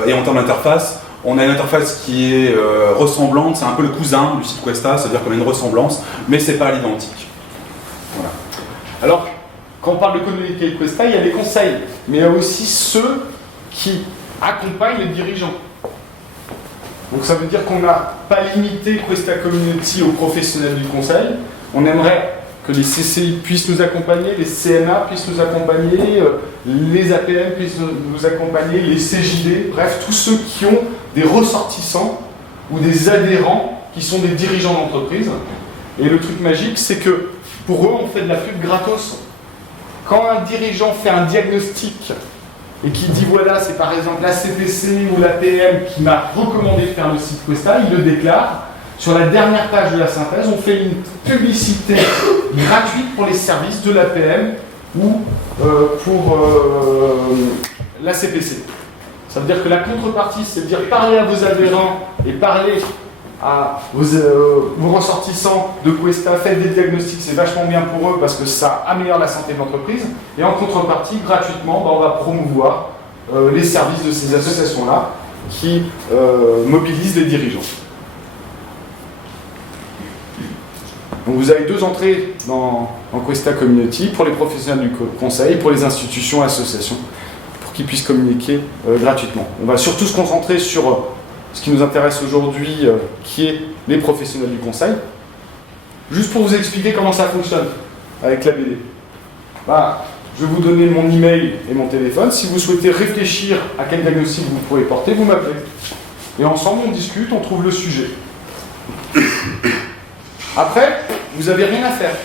Et en termes d'interface, on a une interface qui est ressemblante, c'est un peu le cousin du site Questa, c'est-à-dire qu'on a une ressemblance, mais c'est pas l'identique. Voilà. Alors, quand on parle de communauté Questa, il y a les conseils, mais il y a aussi ceux qui accompagnent les dirigeants. Donc ça veut dire qu'on n'a pas limité Questa Community aux professionnels du conseil. On aimerait que les CCI puissent nous accompagner, les CNA puissent nous accompagner, les APM puissent nous accompagner, les CJD, bref, tous ceux qui ont des ressortissants ou des adhérents qui sont des dirigeants d'entreprise. Et le truc magique, c'est que pour eux, on fait de la pub gratos. Quand un dirigeant fait un diagnostic et qui dit voilà, c'est par exemple la CPC ou l'APM qui m'a recommandé de faire le site Questa, il le déclare. Sur la dernière page de la synthèse, on fait une publicité gratuite pour les services de l'APM ou pour la CPC. Ça veut dire que la contrepartie, c'est de dire parlez à vos adhérents et parlez à vos ressortissants de Questa, faites des diagnostics, c'est vachement bien pour eux parce que ça améliore la santé de l'entreprise. Et en contrepartie, gratuitement, on va promouvoir les services de ces associations-là qui mobilisent les dirigeants. Donc vous avez 2 entrées dans Questa Community pour les professionnels du conseil, pour les institutions et associations, pour qu'ils puissent communiquer gratuitement. On va surtout se concentrer sur ce qui nous intéresse aujourd'hui, qui est les professionnels du conseil. Juste pour vous expliquer comment ça fonctionne avec la BD. Je vais vous donner mon email et mon téléphone. Si vous souhaitez réfléchir à quel diagnostic vous pourrez porter, vous m'appelez. Et ensemble, on discute, on trouve le sujet. Après, vous n'avez rien à faire.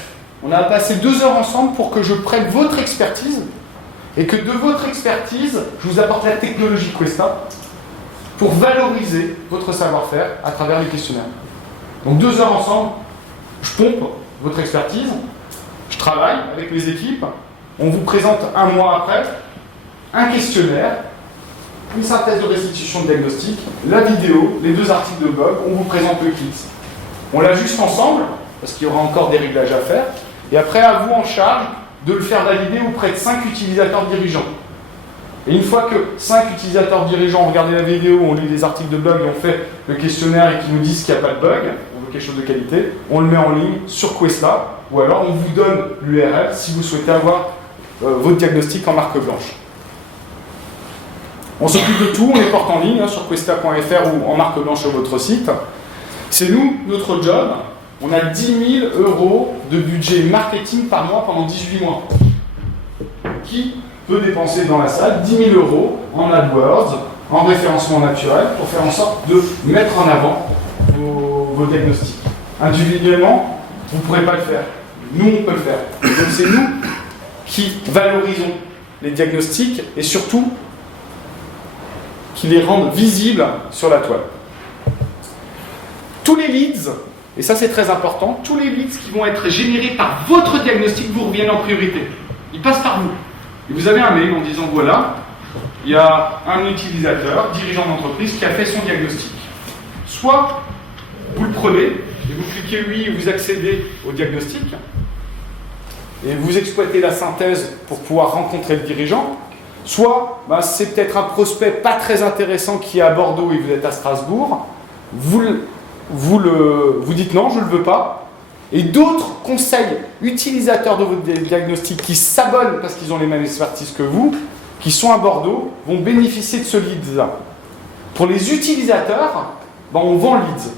on a passé 2 heures ensemble pour que je prenne votre expertise et que de votre expertise, je vous apporte la technologie Questa pour valoriser votre savoir-faire à travers les questionnaires. Donc 2 heures ensemble, je pompe votre expertise, je travaille avec mes équipes, on vous présente 1 mois après un questionnaire, une synthèse de restitution de diagnostic, la vidéo, les 2 articles de blog, on vous présente le kit. On l'ajuste ensemble, parce qu'il y aura encore des réglages à faire, et après à vous en charge de le faire valider auprès de 5 utilisateurs dirigeants. Et une fois que 5 utilisateurs dirigeants ont regardé la vidéo, ont lu les articles de blog et ont fait le questionnaire et qui nous disent qu'il n'y a pas de bug, on veut quelque chose de qualité, on le met en ligne sur Questa, ou alors on vous donne l'URL si vous souhaitez avoir votre diagnostic en marque blanche. On s'occupe de tout, on les porte en ligne sur questa.fr ou en marque blanche sur votre site. C'est nous, notre job. On a 10 000 € de budget marketing par mois pendant 18 mois. Qui peut dépenser dans la salle 10 000 € en AdWords, en référencement naturel, pour faire en sorte de mettre en avant vos diagnostics. Individuellement, vous ne pourrez pas le faire. Nous, on peut le faire. Donc c'est nous qui valorisons les diagnostics et surtout qui les rendent visibles sur la toile. Tous les leads, et ça c'est très important, tous les leads qui vont être générés par votre diagnostic vous reviennent en priorité. Ils passent par vous. Et vous avez un mail en disant voilà, il y a un utilisateur, dirigeant d'entreprise, qui a fait son diagnostic. Soit vous le prenez, et vous cliquez oui, et vous accédez au diagnostic, et vous exploitez la synthèse pour pouvoir rencontrer le dirigeant. Soit c'est peut-être un prospect pas très intéressant qui est à Bordeaux et vous êtes à Strasbourg. Vous dites non, je ne le veux pas. Et d'autres conseils utilisateurs de votre diagnostic qui s'abonnent parce qu'ils ont les mêmes expertises que vous, qui sont à Bordeaux, vont bénéficier de ce lead-là. Pour les utilisateurs, on vend le lead.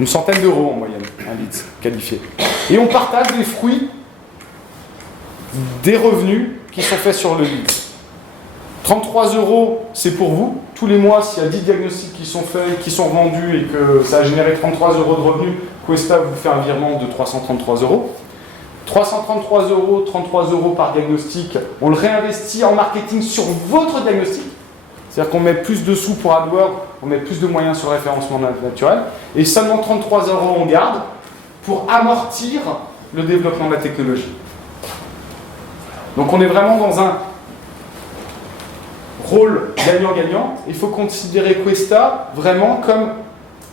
Une centaine d'euros en moyenne, un lead qualifié. Et on partage les fruits des revenus qui sont faits sur le lead. 33 €, c'est pour vous. Tous les mois, s'il y a 10 diagnostics qui sont faits, qui sont vendus et que ça a généré 33 € de revenus, Questa vous fait un virement de 333 €. 333 €, 33 € par diagnostic, on le réinvestit en marketing sur votre diagnostic. C'est-à-dire qu'on met plus de sous pour AdWords, on met plus de moyens sur le référencement naturel, et seulement 33 € on garde pour amortir le développement de la technologie. Donc on est vraiment dans un rôle gagnant-gagnant. Il faut considérer Questa vraiment comme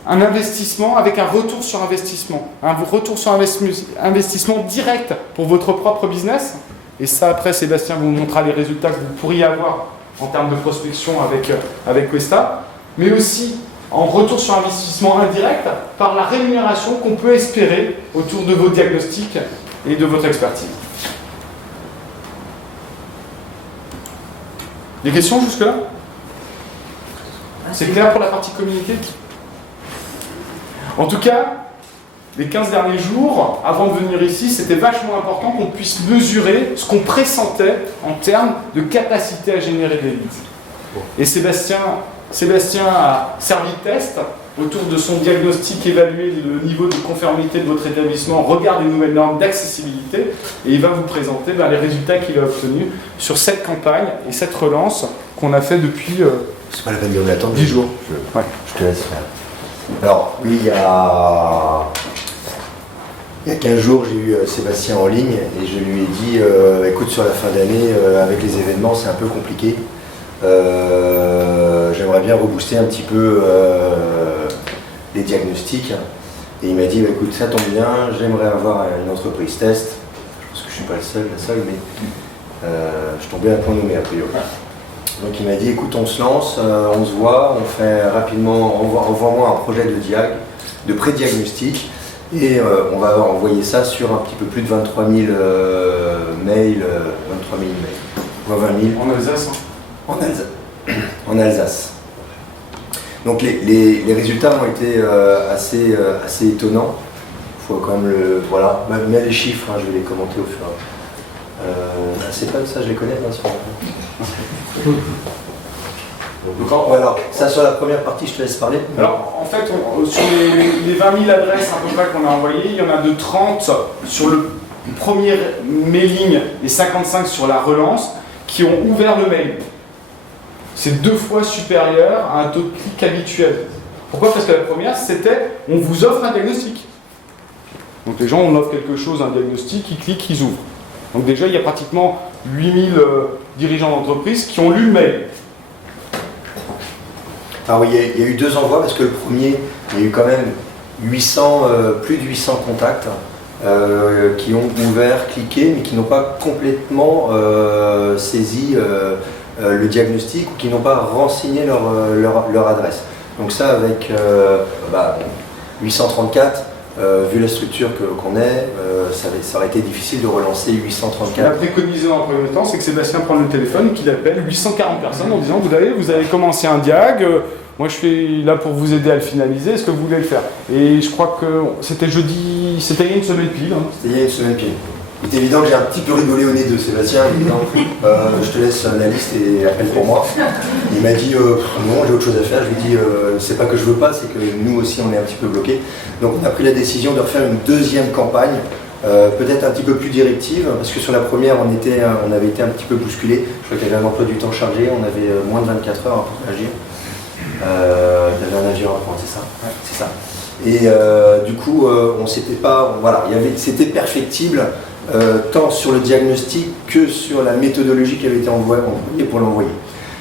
un investissement avec un retour sur investissement. Un retour sur investissement direct pour votre propre business. Et ça, après, Sébastien vous montrera les résultats que vous pourriez avoir en termes de prospection avec Questa. Mais aussi en retour sur investissement indirect par la rémunération qu'on peut espérer autour de vos diagnostics et de votre expertise. Des questions jusque-là? C'est clair pour la partie communauté? En tout cas, les 15 derniers jours, avant de venir ici, c'était vachement important qu'on puisse mesurer ce qu'on pressentait en termes de capacité à générer des leads. Et Sébastien a servi de test autour de son diagnostic, évaluer le niveau de conformité de votre établissement, regarde les nouvelles normes d'accessibilité, et il va vous présenter les résultats qu'il a obtenus sur cette campagne et cette relance qu'on a fait depuis c'est pas la peine de l'attendre. 10 jours. Je te laisse faire. Alors, oui, il y a 15 jours, j'ai eu Sébastien en ligne et je lui ai dit écoute, sur la fin d'année, avec les événements, c'est un peu compliqué. J'aimerais bien rebooster un petit peu les diagnostics. Et il m'a dit écoute, ça tombe bien, j'aimerais avoir une entreprise test. Je pense que je suis pas la seule, mais je tombais à point nommé a priori. Donc il m'a dit écoute, on se lance, on se voit, on fait rapidement, envoie-moi un projet de pré-diagnostic et on va envoyer ça sur un petit peu plus de 23 000 mails, 23 000 mails, 20 000. En Alsace, En Alsace. Donc les résultats ont été assez étonnants. Il faut quand même voilà, même les chiffres, je vais les commenter au fur et à mesure. C'est pas ça, je les connais bien sûr. Donc, Voilà, ça sur la première partie, je te laisse parler. alors, en fait, sur les 20 000 adresses à peu près qu'on a envoyées, il y en a de 30 sur le premier mailing et 55 sur la relance qui ont ouvert le mail. C'est 2 fois supérieur à un taux de clic habituel. Pourquoi? Parce que la première, c'était on vous offre un diagnostic. Donc les gens, on offre quelque chose, un diagnostic, ils cliquent, ils ouvrent. Donc déjà, il y a pratiquement 8000 dirigeants d'entreprise qui ont lu le mail. Alors il y a eu 2 envois parce que le premier, il y a eu quand même 800, plus de 800 contacts qui ont ouvert, cliqué, mais qui n'ont pas complètement saisi le diagnostic ou qui n'ont pas renseigné leur adresse. Donc ça avec 834, vu la structure qu'on est, ça aurait été difficile de relancer Ce qu'on a 834. préconisé dans le premier temps, c'est que Sébastien prenne le téléphone et qu'il appelle 840 personnes en disant vous avez commencé un diag, moi je suis là pour vous aider à le finaliser, est-ce que vous voulez le faire? Et je crois que c'était jeudi, c'était il y a une semaine pile. Hein. C'était il y a une semaine pile. Il est évident que j'ai un petit peu rigolé au nez de Sébastien, en disant je te laisse la liste et appelle pour moi. Il m'a dit non, j'ai autre chose à faire. Je lui ai dit c'est pas que je veux pas, c'est que nous aussi on est un petit peu bloqués. Donc on a pris la décision de refaire une deuxième campagne, peut-être un petit peu plus directive, parce que sur la première on avait été un petit peu bousculé. Je crois qu'il y avait un emploi du temps chargé, on avait moins de 24 heures pour réagir. Il y avait un avion à prendre, c'est ça? Ouais, c'est ça. Et du coup, c'était perfectible. Tant sur le diagnostic que sur la méthodologie qui avait été envoyée pour l'envoyer.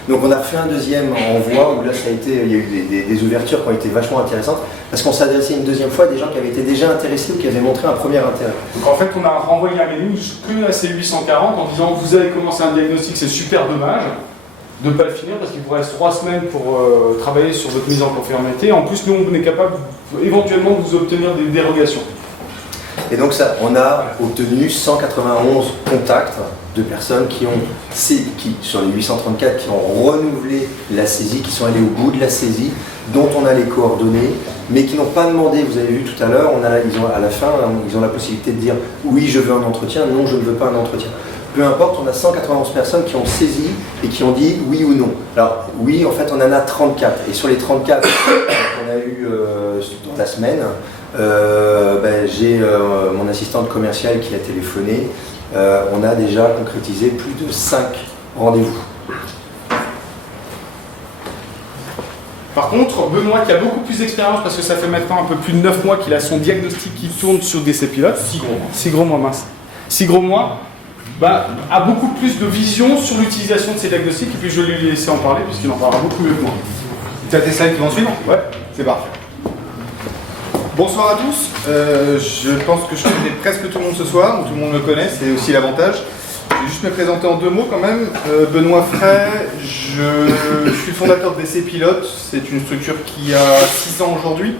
Donc on a refait un deuxième envoi où là il y a eu des ouvertures qui ont été vachement intéressantes parce qu'on s'adressait une deuxième fois à des gens qui avaient été déjà intéressés ou qui avaient montré un premier intérêt. Donc en fait on a renvoyé un mailing que à ces 840 en disant vous avez commencé un diagnostic, c'est super dommage de ne pas le finir parce qu'il vous reste 3 semaines pour travailler sur votre mise en conformité. En plus nous on est capable éventuellement de vous obtenir des dérogations. Et donc ça, on a obtenu 191 contacts de personnes qui, sur les 834, qui ont renouvelé la saisie, qui sont allés au bout de la saisie, dont on a les coordonnées, mais qui n'ont pas demandé, vous avez vu tout à l'heure, à la fin, ils ont la possibilité de dire oui, je veux un entretien, non, je ne veux pas un entretien. Peu importe, on a 191 personnes qui ont saisi et qui ont dit oui ou non. Alors oui, en fait, on en a 34. Et sur les 34 qu'on a eu dans la semaine, j'ai mon assistante commerciale qui a téléphoné. On a déjà concrétisé plus de 5 rendez-vous. Par contre, Benoît qui a beaucoup plus d'expérience parce que ça fait maintenant un peu plus de 9 mois qu'il a son diagnostic qui tourne sur DC Pilote. 6 gros mois, mince. 6 gros mois, a beaucoup plus de vision sur l'utilisation de ces diagnostics et puis je vais lui laisser en parler puisqu'il en parlera beaucoup mieux que moi. Tu as tes slides qui vont suivre? Ouais. C'est parfait. Bonsoir à tous. Je pense que je connais presque tout le monde ce soir, ou tout le monde me connaît, c'est aussi l'avantage. Je vais juste me présenter en 2 mots quand même. Benoît Fray, je suis le fondateur de DC Pilote. C'est une structure qui a 6 ans aujourd'hui.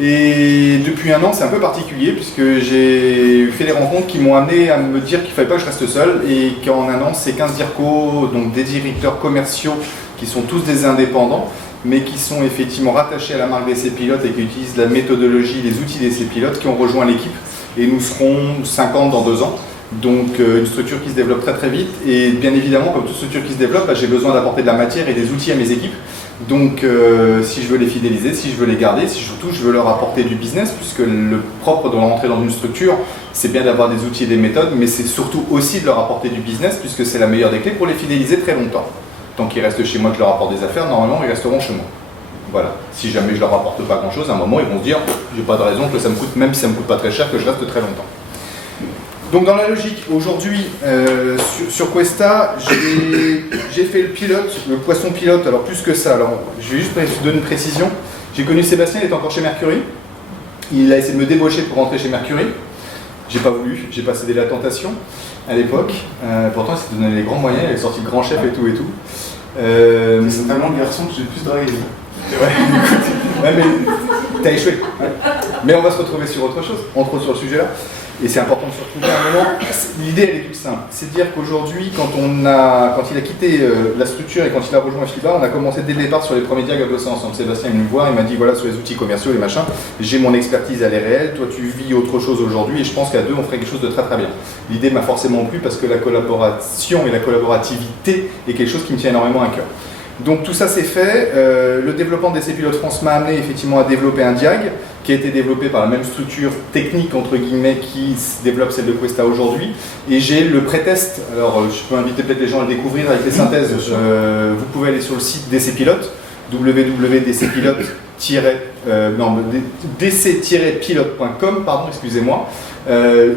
Et depuis 1 an, c'est un peu particulier puisque j'ai fait des rencontres qui m'ont amené à me dire qu'il ne fallait pas que je reste seul et qu'en 1 an, c'est 15 DIRCO, donc des directeurs commerciaux qui sont tous des indépendants, mais qui sont effectivement rattachés à la marque DC Pilote et qui utilisent la méthodologie, les outils DC Pilote, qui ont rejoint l'équipe. Et nous serons 50 dans 2 ans. Donc une structure qui se développe très très vite. Et bien évidemment, comme toute structure qui se développe, j'ai besoin d'apporter de la matière et des outils à mes équipes. Donc si je veux les fidéliser, si je veux les garder, si surtout je veux leur apporter du business, puisque le propre de rentrer dans une structure, c'est bien d'avoir des outils et des méthodes, mais c'est surtout aussi de leur apporter du business, puisque c'est la meilleure des clés pour les fidéliser très longtemps. Tant qu'ils restent chez moi, que je leur apporte des affaires, normalement ils resteront chez moi. Voilà. Si jamais je leur apporte pas grand chose, à un moment ils vont se dire j'ai pas de raison que ça me coûte, même si ça me coûte pas très cher, que je reste très longtemps. Donc dans la logique, aujourd'hui sur Questa, j'ai fait le pilote, le poisson pilote, alors plus que ça. Alors je vais juste donner une précision. J'ai connu Sébastien, il était encore chez Mercury. Il a essayé de me débaucher pour rentrer chez Mercury. J'ai pas voulu, j'ai pas cédé la tentation à l'époque. Pourtant, il s'était donné les grands moyens, il est sorti de grand chef et tout et tout. C'est tellement le garçon que j'ai le plus dragué. Ouais, mais t'as échoué. Mais on va se retrouver sur autre chose, entre autres sur le sujet là. Et c'est important de se retrouver à un moment. L'idée, elle est toute simple. C'est de dire qu'aujourd'hui, quand il a quitté la structure et quand il a rejoint FIBA, on a commencé dès le départ sur les premiers diags à bosser ensemble. Sébastien est venu me voir, il m'a dit voilà, sur les outils commerciaux, les machins, j'ai mon expertise, elle est réelle, toi tu vis autre chose aujourd'hui et je pense qu'à 2, on ferait quelque chose de très très bien. L'idée m'a forcément plu parce que la collaboration et la collaborativité est quelque chose qui me tient énormément à cœur. Donc tout ça c'est fait. Le développement d'essai pilote France m'a amené effectivement à développer un diag qui a été développé par la même structure technique entre guillemets qui développe celle de Questa aujourd'hui. Et j'ai le pré-test. Alors je peux inviter peut-être les gens à le découvrir avec les synthèses. Vous pouvez aller sur le site d'essai pilote dc-pilote.com, pardon, excusez-moi.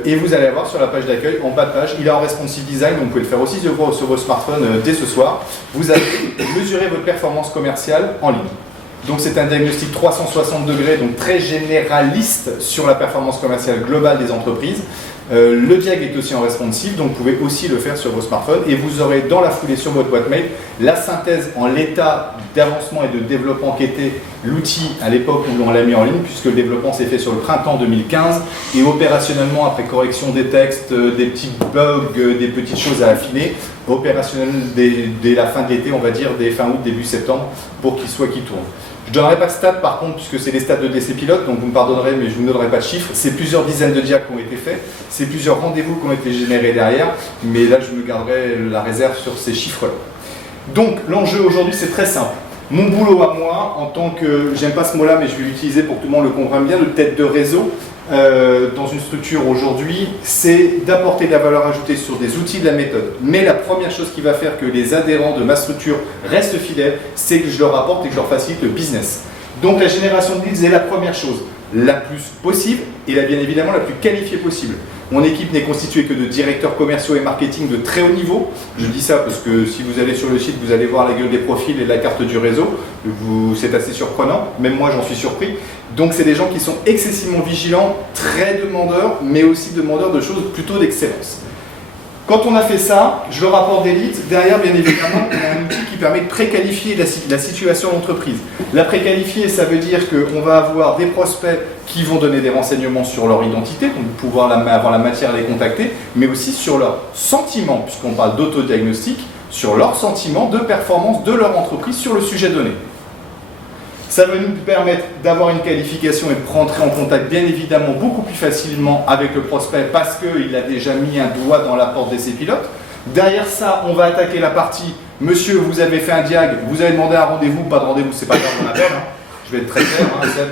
Et vous allez avoir sur la page d'accueil, en bas de page, il est en responsive design, donc vous pouvez le faire aussi sur vos smartphones dès ce soir. Vous allez mesurer votre performance commerciale en ligne. Donc c'est un diagnostic 360 degrés, donc très généraliste sur la performance commerciale globale des entreprises. Le diag est aussi en responsive, donc vous pouvez aussi le faire sur vos smartphones et vous aurez dans la foulée sur votre boîte mail la synthèse en l'état d'avancement et de développement qu'était l'outil à l'époque où on l'a mis en ligne, puisque le développement s'est fait sur le printemps 2015 et opérationnellement après correction des textes, des petits bugs, des petites choses à affiner, opérationnellement dès la fin de l'été, on va dire, dès fin août, début septembre, pour qu'il tourne. Je ne donnerai pas de stats par contre, puisque c'est les stats de DC Pilote, donc vous me pardonnerez, mais je ne vous donnerai pas de chiffres. C'est plusieurs dizaines de diacs qui ont été faits, c'est plusieurs rendez-vous qui ont été générés derrière, mais là je me garderai la réserve sur ces chiffres-là. Donc l'enjeu aujourd'hui c'est très simple. Mon boulot à moi, en tant que, j'aime pas ce mot-là, mais je vais l'utiliser pour que tout le monde le comprenne bien, de tête de réseau, dans une structure aujourd'hui, c'est d'apporter de la valeur ajoutée sur des outils de la méthode. Mais la première chose qui va faire que les adhérents de ma structure restent fidèles, c'est que je leur apporte et que je leur facilite le business. Donc la génération de leads est la première chose, la plus possible et bien évidemment la plus qualifiée possible. Mon équipe n'est constituée que de directeurs commerciaux et marketing de très haut niveau. Je dis ça parce que si vous allez sur le site, vous allez voir la gueule des profils et la carte du réseau. C'est assez surprenant, même moi j'en suis surpris. Donc c'est des gens qui sont excessivement vigilants, très demandeurs, mais aussi demandeurs de choses plutôt d'excellence. Quand on a fait ça, je leur apporte des leads. Derrière, bien évidemment, on a un outil qui permet de préqualifier la situation d'entreprise. La préqualifier, ça veut dire qu'on va avoir des prospects qui vont donner des renseignements sur leur identité, donc pouvoir avoir la matière à les contacter, mais aussi sur leurs sentiments, puisqu'on parle d'autodiagnostic, sur leurs sentiments de performance de leur entreprise sur le sujet donné. Ça va nous permettre d'avoir une qualification et de rentrer en contact bien évidemment beaucoup plus facilement avec le prospect parce qu'il a déjà mis un doigt dans la porte d'essai pilote. Derrière ça, on va attaquer la partie « Monsieur, vous avez fait un diag, vous avez demandé un rendez-vous, pas de rendez-vous, c'est pas grave, on appelle. Hein. » Je vais être très clair, hein, Seb,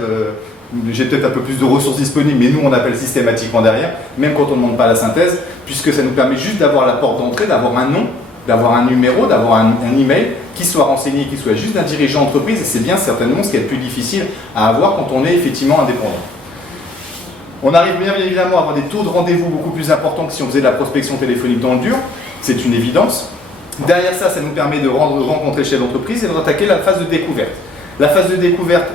j'ai peut-être un peu plus de ressources disponibles, mais nous on appelle systématiquement derrière, même quand on ne demande pas la synthèse, puisque ça nous permet juste d'avoir la porte d'entrée, d'avoir un nom, d'avoir un numéro, d'avoir un email qui soit renseigné, qui soit juste d'un dirigeant d'entreprise, et c'est bien certainement ce qui est le plus difficile à avoir quand on est effectivement indépendant. On arrive bien évidemment à avoir des taux de rendez-vous beaucoup plus importants que si on faisait de la prospection téléphonique dans le dur, c'est une évidence. Derrière ça, ça nous permet de rencontrer chez l'entreprise et de attaquer la phase de découverte. La phase de découverte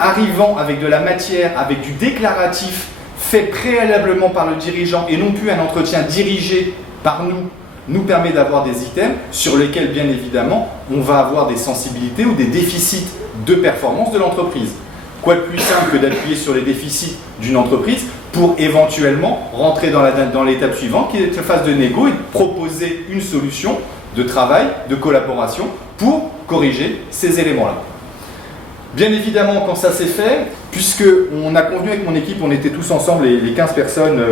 arrivant avec de la matière, avec du déclaratif fait préalablement par le dirigeant et non plus un entretien dirigé par nous permet d'avoir des items sur lesquels, bien évidemment, on va avoir des sensibilités ou des déficits de performance de l'entreprise. Quoi de plus simple que d'appuyer sur les déficits d'une entreprise pour éventuellement rentrer dans l'étape suivante, qui est la phase de négo et de proposer une solution de travail, de collaboration pour corriger ces éléments-là. Bien évidemment, quand ça s'est fait, puisqu'on a convenu avec mon équipe, on était tous ensemble, les 15 personnes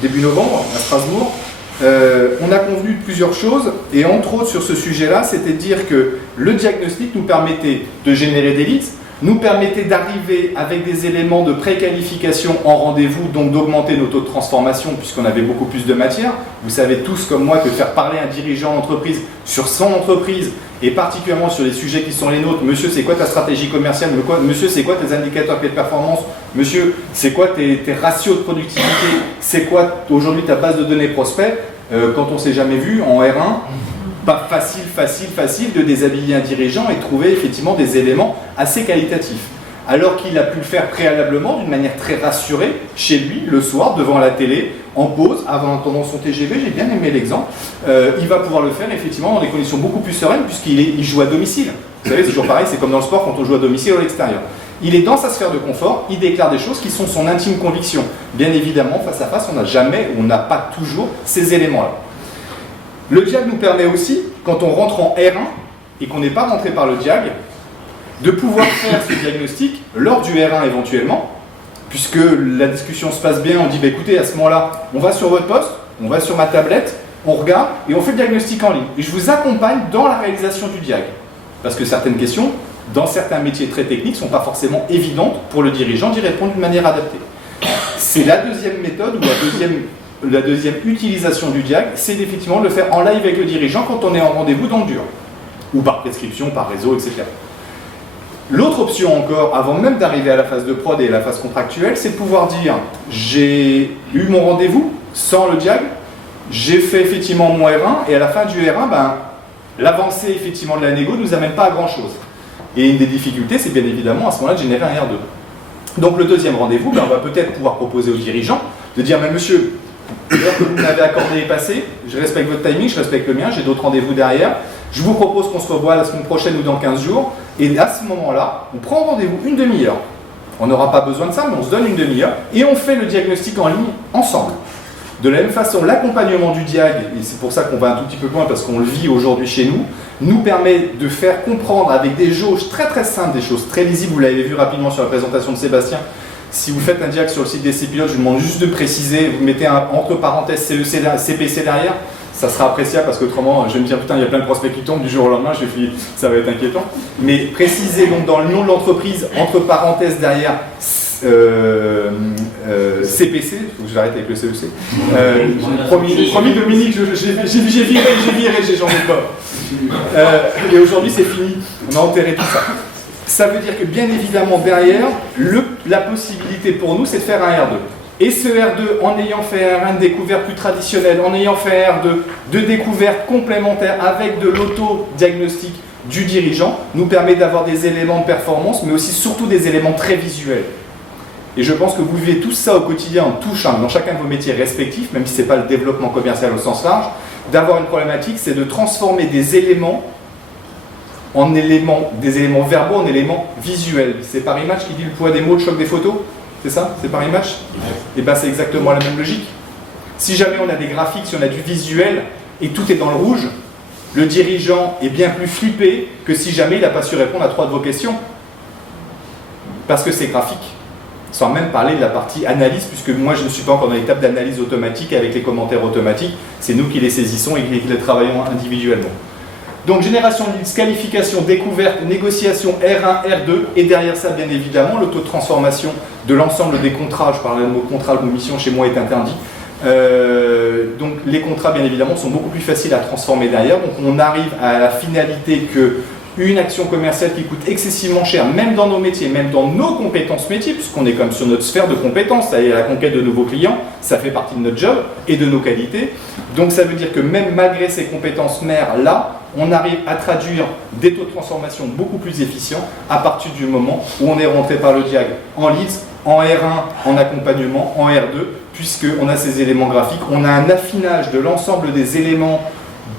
début novembre à Strasbourg, on a convenu de plusieurs choses et entre autres sur ce sujet-là, c'était de dire que le diagnostic nous permettait de générer des leads, nous permettait d'arriver avec des éléments de préqualification en rendez-vous, donc d'augmenter nos taux de transformation puisqu'on avait beaucoup plus de matière. Vous savez tous comme moi que faire parler un dirigeant d'entreprise sur son entreprise et particulièrement sur les sujets qui sont les nôtres, monsieur c'est quoi ta stratégie commerciale, monsieur c'est quoi tes indicateurs clés de performance, monsieur c'est quoi tes ratios de productivité, c'est quoi aujourd'hui ta base de données prospect, quand on ne s'est jamais vu en R1, pas facile de déshabiller un dirigeant et de trouver effectivement des éléments assez qualitatifs. Alors qu'il a pu le faire préalablement d'une manière très rassurée, chez lui, le soir, devant la télé, en pause, avant entendant son TGV, j'ai bien aimé l'exemple, il va pouvoir le faire effectivement dans des conditions beaucoup plus sereines puisqu'il joue à domicile. Vous savez, c'est toujours pareil, c'est comme dans le sport quand on joue à domicile ou à l'extérieur. Il est dans sa sphère de confort, il déclare des choses qui sont son intime conviction. Bien évidemment, face à face, on n'a pas toujours ces éléments-là. Le diag nous permet aussi, quand on rentre en R1 et qu'on n'est pas rentré par le diag, de pouvoir faire ce diagnostic lors du R1 éventuellement, puisque la discussion se passe bien, on dit bah, écoutez, à ce moment-là, on va sur votre poste, on va sur ma tablette, on regarde et on fait le diagnostic en ligne. Et je vous accompagne dans la réalisation du diag. Parce que certaines questions, dans certains métiers très techniques, ne sont pas forcément évidentes pour le dirigeant d'y répondre d'une manière adaptée. C'est la deuxième méthode, ou la deuxième utilisation du diag, c'est effectivement de le faire en live avec le dirigeant quand on est en rendez-vous dans le dur, ou par prescription, par réseau, etc. L'autre option encore, avant même d'arriver à la phase de prod et à la phase contractuelle, c'est de pouvoir dire j'ai eu mon rendez-vous sans le diag, j'ai fait effectivement mon R1, et à la fin du R1, l'avancée effectivement de la négo ne nous amène pas à grand chose. Et une des difficultés, c'est bien évidemment à ce moment-là de générer un R2. Donc le deuxième rendez-vous, on va peut-être pouvoir proposer au dirigeant de dire mais monsieur, l'heure que vous m'avez accordée est passée, je respecte votre timing, je respecte le mien, j'ai d'autres rendez-vous derrière, je vous propose qu'on se revoie la semaine prochaine ou dans 15 jours, et à ce moment-là, on prend rendez-vous une demi-heure. On n'aura pas besoin de ça, mais on se donne une demi-heure, et on fait le diagnostic en ligne ensemble. De la même façon, l'accompagnement du diag, et c'est pour ça qu'on va un tout petit peu loin parce qu'on le vit aujourd'hui chez nous, nous permet de faire comprendre avec des jauges très très simples, des choses très lisibles, vous l'avez vu rapidement sur la présentation de Sébastien. Si vous faites un diag sur le site d'Essai Pilote, je vous demande juste de préciser, vous mettez entre parenthèses CPC derrière, ça sera appréciable parce qu'autrement, je vais me dire putain, il y a plein de prospects qui tombent du jour au lendemain, ça va être inquiétant. Mais précisez donc dans le nom de l'entreprise, entre parenthèses derrière, CPC, faut que je l'arrête avec le CEC. Promis Dominique, j'ai viré, j'en ai pas. Et aujourd'hui c'est fini, on a enterré tout ça. Ça veut dire que bien évidemment derrière, la possibilité pour nous c'est de faire un R2. Et ce R2, en ayant fait un R1 de découverte plus traditionnel, en ayant fait un R2 de découverte complémentaire avec de l'auto-diagnostic du dirigeant, nous permet d'avoir des éléments de performance, mais aussi surtout des éléments très visuels. Et je pense que vous vivez tout ça au quotidien, dans chacun de vos métiers respectifs, même si ce n'est pas le développement commercial au sens large, d'avoir une problématique, c'est de transformer des éléments verbaux en éléments visuels. C'est Paris Match qui dit le poids des mots, le choc des photos. C'est ça? C'est Paris Match? Et bien c'est exactement la même logique. Si jamais on a des graphiques, si on a du visuel et tout est dans le rouge, le dirigeant est bien plus flippé que si jamais il n'a pas su répondre à 3 de vos questions. Parce que c'est graphique. Sans même parler de la partie analyse, puisque moi je ne suis pas encore dans l'étape d'analyse automatique avec les commentaires automatiques, c'est nous qui les saisissons et qui les travaillons individuellement. Donc génération de leads, qualification, découverte, négociation R1, R2, et derrière ça bien évidemment le taux de transformation de l'ensemble des contrats, je parle de mot contrat, le mot mission chez moi est interdit, donc les contrats bien évidemment sont beaucoup plus faciles à transformer derrière, donc on arrive à la finalité que une action commerciale qui coûte excessivement cher, même dans nos métiers, même dans nos compétences métiers, puisqu'on est comme sur notre sphère de compétences, ça y est, la conquête de nouveaux clients, ça fait partie de notre job et de nos qualités. Donc ça veut dire que même malgré ces compétences mères là, on arrive à traduire des taux de transformation beaucoup plus efficients à partir du moment où on est rentré par le diag en leads, en R1, en accompagnement, en R2, puisqu'on a ces éléments graphiques, on a un affinage de l'ensemble des éléments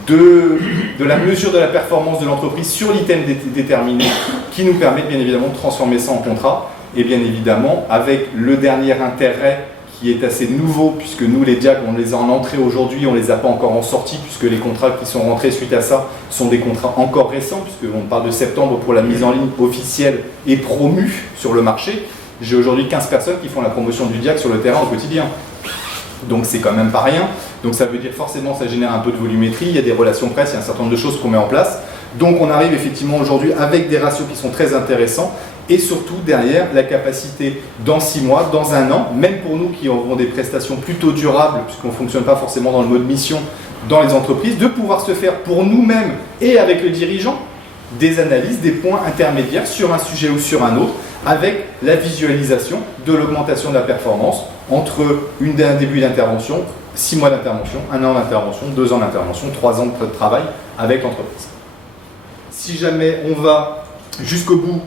de la mesure de la performance de l'entreprise sur l'item déterminé qui nous permet bien évidemment de transformer ça en contrat et bien évidemment avec le dernier intérêt qui est assez nouveau puisque nous les diags on les a en entrée aujourd'hui, on les a pas encore en sortie puisque les contrats qui sont rentrés suite à ça sont des contrats encore récents puisqu'on parle de septembre pour la mise en ligne officielle et promue sur le marché. J'ai aujourd'hui 15 personnes qui font la promotion du diag sur le terrain au quotidien. Donc c'est quand même pas rien. Donc ça veut dire forcément ça génère un peu de volumétrie, il y a des relations presse, il y a un certain nombre de choses qu'on met en place. Donc on arrive effectivement aujourd'hui avec des ratios qui sont très intéressants et surtout derrière la capacité dans 6 mois, dans 1 an, même pour nous qui avons des prestations plutôt durables puisqu'on ne fonctionne pas forcément dans le mode mission dans les entreprises, de pouvoir se faire pour nous-mêmes et avec le dirigeant des analyses, des points intermédiaires sur un sujet ou sur un autre avec la visualisation de l'augmentation de la performance entre un début d'intervention, 6 mois d'intervention, 1 an d'intervention, 2 ans d'intervention, 3 ans de travail avec l'entreprise. Si jamais on va jusqu'au bout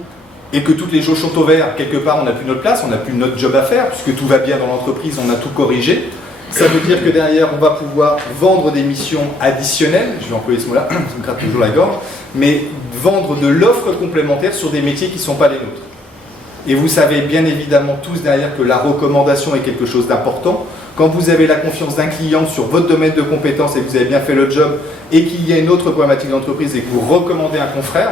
et que toutes les jauges sont au vert, quelque part on n'a plus notre place, on n'a plus notre job à faire, puisque tout va bien dans l'entreprise, on a tout corrigé, ça veut dire que derrière on va pouvoir vendre des missions additionnelles, je vais employer ce mot-là, ça me gratte toujours la gorge, mais vendre de l'offre complémentaire sur des métiers qui ne sont pas les nôtres. Et vous savez bien évidemment tous derrière que la recommandation est quelque chose d'important. Quand vous avez la confiance d'un client sur votre domaine de compétences et que vous avez bien fait le job et qu'il y a une autre problématique d'entreprise et que vous recommandez un confrère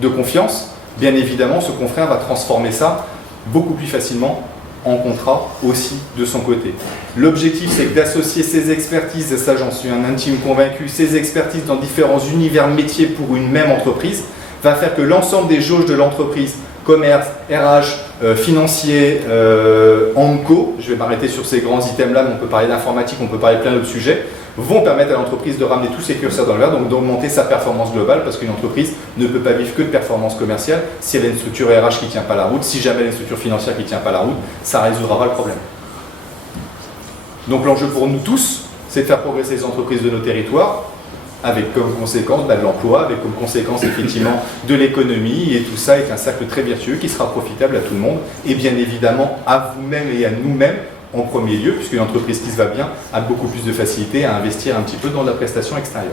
de confiance, bien évidemment ce confrère va transformer ça beaucoup plus facilement en contrat aussi de son côté. L'objectif c'est d'associer ces expertises, et ça j'en suis un intime convaincu, ces expertises dans différents univers métiers pour une même entreprise va faire que l'ensemble des jauges de l'entreprise, commerce, RH, financier, ENCO, je vais m'arrêter sur ces grands items-là, mais on peut parler d'informatique, on peut parler de plein d'autres sujets, vont permettre à l'entreprise de ramener tous ses curseurs dans le vert, donc d'augmenter sa performance globale, parce qu'une entreprise ne peut pas vivre que de performance commerciale si elle a une structure RH qui ne tient pas la route, si jamais elle a une structure financière qui ne tient pas la route, ça ne résoudra pas le problème. Donc l'enjeu pour nous tous, c'est de faire progresser les entreprises de nos territoires, avec comme conséquence de l'emploi, avec comme conséquence effectivement de l'économie, et tout ça est un cercle très vertueux qui sera profitable à tout le monde, et bien évidemment à vous-même et à nous-mêmes en premier lieu, puisqu'une entreprise qui se va bien a beaucoup plus de facilité à investir un petit peu dans la prestation extérieure.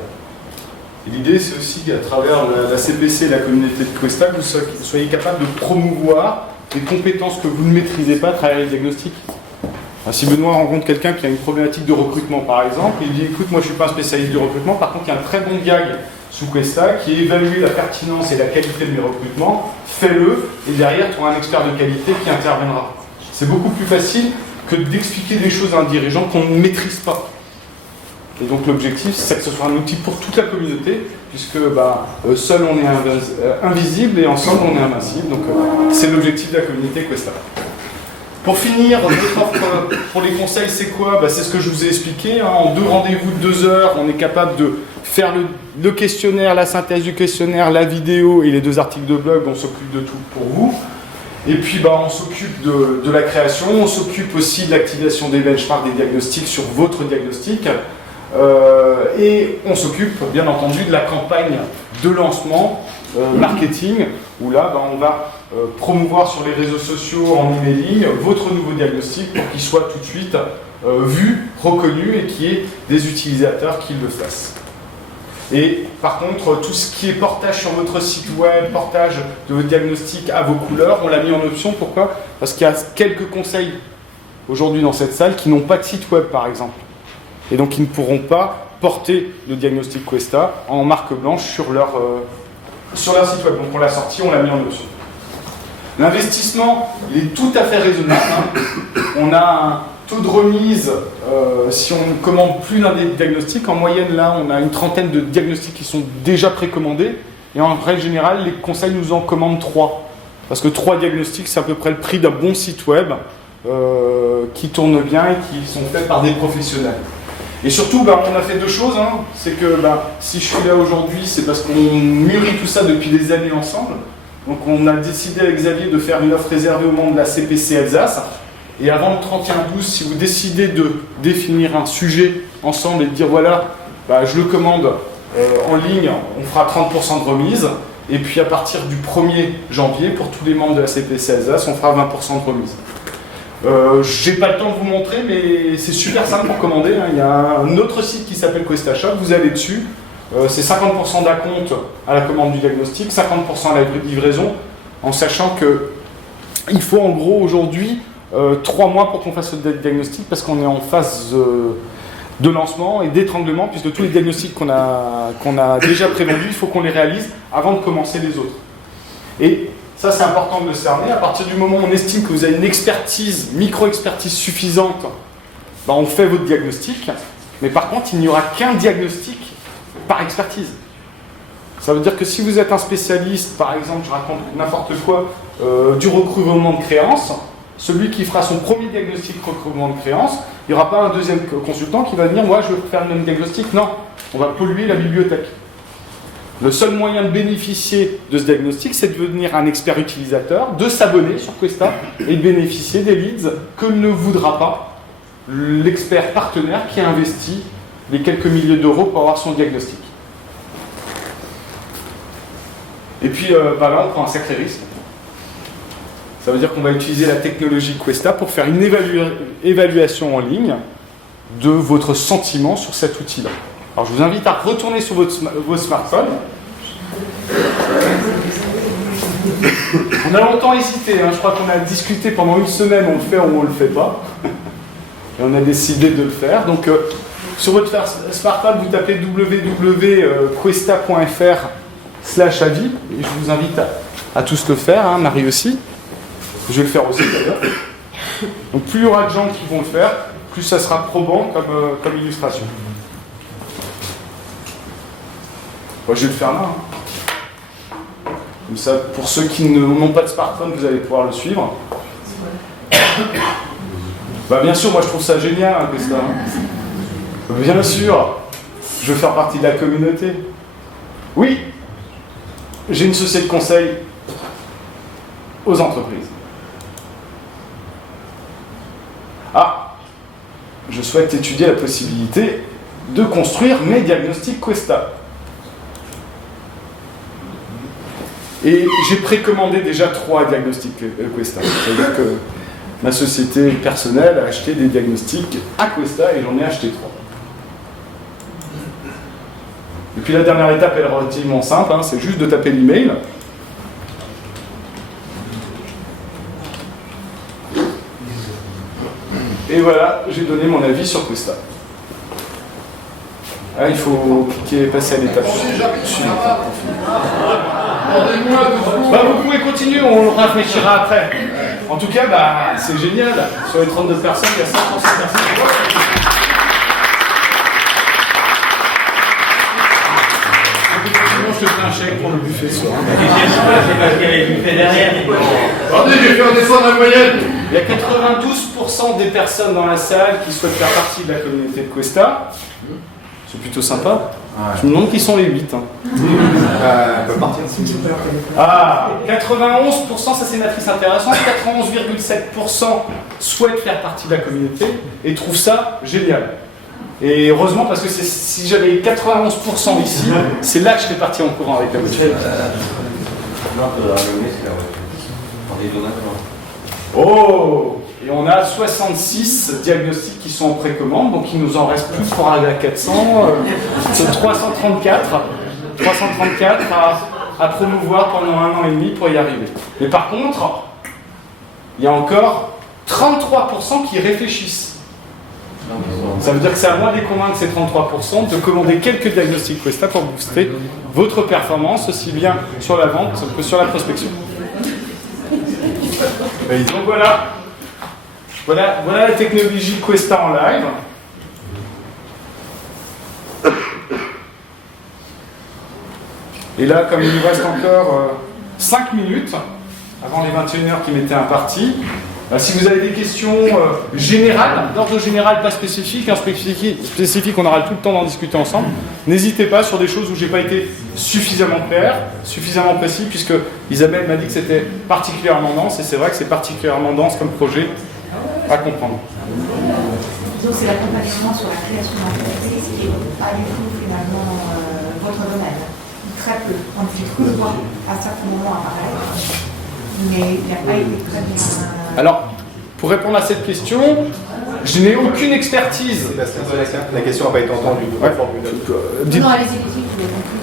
L'idée, c'est aussi qu'à travers la CPC et la communauté de Questa, que vous soyez capable de promouvoir des compétences que vous ne maîtrisez pas à travers les diagnostics. Si Benoît rencontre quelqu'un qui a une problématique de recrutement, par exemple, il dit « Écoute, moi je ne suis pas un spécialiste du recrutement, par contre il y a un très bon diag sous Questa qui évalue la pertinence et la qualité de mes recrutements, fais-le, et derrière tu auras un expert de qualité qui interviendra. » C'est beaucoup plus facile que d'expliquer des choses à un dirigeant qu'on ne maîtrise pas. Et donc l'objectif, c'est que ce soit un outil pour toute la communauté, puisque seul on est invisible et ensemble on est invincible. Donc c'est l'objectif de la communauté Questa. Pour finir, notre offre pour les conseils, c'est quoi? C'est ce que je vous ai expliqué. En 2 rendez-vous de 2 heures, on est capable de faire le questionnaire, la synthèse du questionnaire, la vidéo et les 2 articles de blog. On s'occupe de tout pour vous. Et puis on s'occupe de la création, on s'occupe aussi de l'activation des benchmarks, des diagnostics sur votre diagnostic. Et on s'occupe bien entendu de la campagne de lancement marketing, où là on va promouvoir sur les réseaux sociaux, en emailing, votre nouveau diagnostic pour qu'il soit tout de suite vu, reconnu et qu'il y ait des utilisateurs qui le fassent. Et par contre, tout ce qui est portage sur votre site web, portage de votre diagnostic à vos couleurs, on l'a mis en option. Pourquoi? Parce qu'il y a quelques conseils aujourd'hui dans cette salle qui n'ont pas de site web, par exemple. Et donc, ils ne pourront pas porter le diagnostic Questa en marque blanche sur leur site web. Donc, on l'a sorti, on l'a mis en option. L'investissement, il est tout à fait raisonnable. On a un taux de remise, si on ne commande plus l'un des diagnostics, en moyenne, là, on a une trentaine de diagnostics qui sont déjà précommandés. Et en règle générale, les conseils nous en commandent 3. Parce que 3 diagnostics, c'est à peu près le prix d'un bon site web qui tourne bien et qui sont faits par des professionnels. Et surtout, on a fait 2 choses. C'est que si je suis là aujourd'hui, c'est parce qu'on mûrit tout ça depuis des années ensemble. Donc on a décidé avec Xavier de faire une offre réservée aux membres de la CPC Alsace. Et avant le 31/12, si vous décidez de définir un sujet ensemble et de dire voilà, je le commande en ligne, on fera 30% de remise. Et puis à partir du 1er janvier, pour tous les membres de la CPC Alsace, on fera 20% de remise. J'ai pas le temps de vous montrer, mais c'est super simple pour commander. Il y a un autre site qui s'appelle Questa Shop, vous allez dessus. C'est 50% d'acompte à la commande du diagnostic, 50% à la livraison, en sachant qu'il faut en gros aujourd'hui 3 mois pour qu'on fasse le diagnostic, parce qu'on est en phase de lancement et d'étranglement, puisque tous les diagnostics qu'on a déjà prévendus, il faut qu'on les réalise avant de commencer les autres. Et ça, c'est important de le cerner. À partir du moment où on estime que vous avez une expertise, micro-expertise suffisante, on fait votre diagnostic, mais par contre, il n'y aura qu'un diagnostic par expertise. Ça veut dire que si vous êtes un spécialiste, par exemple, je raconte n'importe quoi, du recouvrement de créances, celui qui fera son premier diagnostic recouvrement de créances, il n'y aura pas un deuxième consultant qui va venir, moi je veux faire le même diagnostic. Non, on va polluer la bibliothèque. Le seul moyen de bénéficier de ce diagnostic, c'est de devenir un expert utilisateur, de s'abonner sur Questa et de bénéficier des leads que ne voudra pas l'expert partenaire qui a investi les quelques milliers d'euros pour avoir son diagnostic. Et puis là, on prend un sacré risque. Ça veut dire qu'on va utiliser la technologie Questa pour faire une évaluation en ligne de votre sentiment sur cet outil-là. Alors je vous invite à retourner sur vos smartphones. On a longtemps hésité, je crois qu'on a discuté pendant une semaine, on le fait ou on ne le fait pas. Et on a décidé de le faire. Donc sur votre smartphone, vous tapez www.questa.fr/avis. Et je vous invite à tous le faire, Marie aussi. Je vais le faire aussi d'ailleurs. Donc plus il y aura de gens qui vont le faire, plus ça sera probant comme illustration. Je vais le faire là. Comme ça, pour ceux qui n'ont pas de smartphone, vous allez pouvoir le suivre. Bah, bien sûr, moi je trouve ça génial, hein, Questa. Bien sûr, je veux faire partie de la communauté. Oui, j'ai une société de conseil aux entreprises. Ah, je souhaite étudier la possibilité de construire mes diagnostics Questa. Et j'ai précommandé déjà 3 diagnostics Questa. C'est-à-dire que ma société personnelle a acheté des diagnostics à Questa et j'en ai acheté 3. Et puis la dernière étape elle est relativement simple, hein, c'est juste de taper l'email. Et voilà, j'ai donné mon avis sur Questa. Ah, il faut cliquer, passer à l'étape suivante. Bah, vous pouvez continuer, on le réfléchira après. En tout cas, bah, c'est génial. Sur les 32 personnes, il y a 5% de personnes. Je te fais un chèque pour le buffet ce soir. C'est parce qu'il y avait le buffet derrière. Attendez, je vais faire descendre la moyenne. Il y a 92% des personnes dans la salle qui souhaitent faire partie de la communauté de Questa. C'est plutôt sympa. Je me demande qui sont les 8. Hein. On peut partir. Ah, 91%, ça c'est une matrice intéressante, 91,7% souhaitent faire partie de la communauté et trouvent ça génial. Et heureusement parce que si j'avais 91% ici, c'est là que je serais parti en courant avec la voiture. Oh! Et on a 66 diagnostics qui sont en précommande, donc il nous en reste plus pour arriver à 400. C'est 334 à promouvoir pendant 1 an et demi pour y arriver. Mais par contre, il y a encore 33% qui réfléchissent. Ça veut dire que c'est à moi de les convaincre, ces 33%, de commander quelques diagnostics Questa pour booster votre performance, aussi bien sur la vente que sur la prospection. Et donc voilà la technologie Questa en live. Et là, comme il nous reste encore 5 minutes, avant les 21h qui m'étaient imparties, si vous avez des questions générales, d'ordre général, pas spécifique, spécifique, on aura tout le temps d'en discuter ensemble. N'hésitez pas sur des choses où j'ai pas été suffisamment clair, suffisamment précis, puisque Isabelle m'a dit que c'était particulièrement dense, et c'est vrai que c'est particulièrement dense comme projet à comprendre. Disons c'est l'accompagnement sur la création d'entreprise qui n'est pas du tout finalement votre domaine. Très peu. On le voit à certains moments apparaître, mais il n'a pas été très bien. Alors, pour répondre à cette question, je n'ai aucune expertise. La question n'a pas été entendue. Non, allez-y,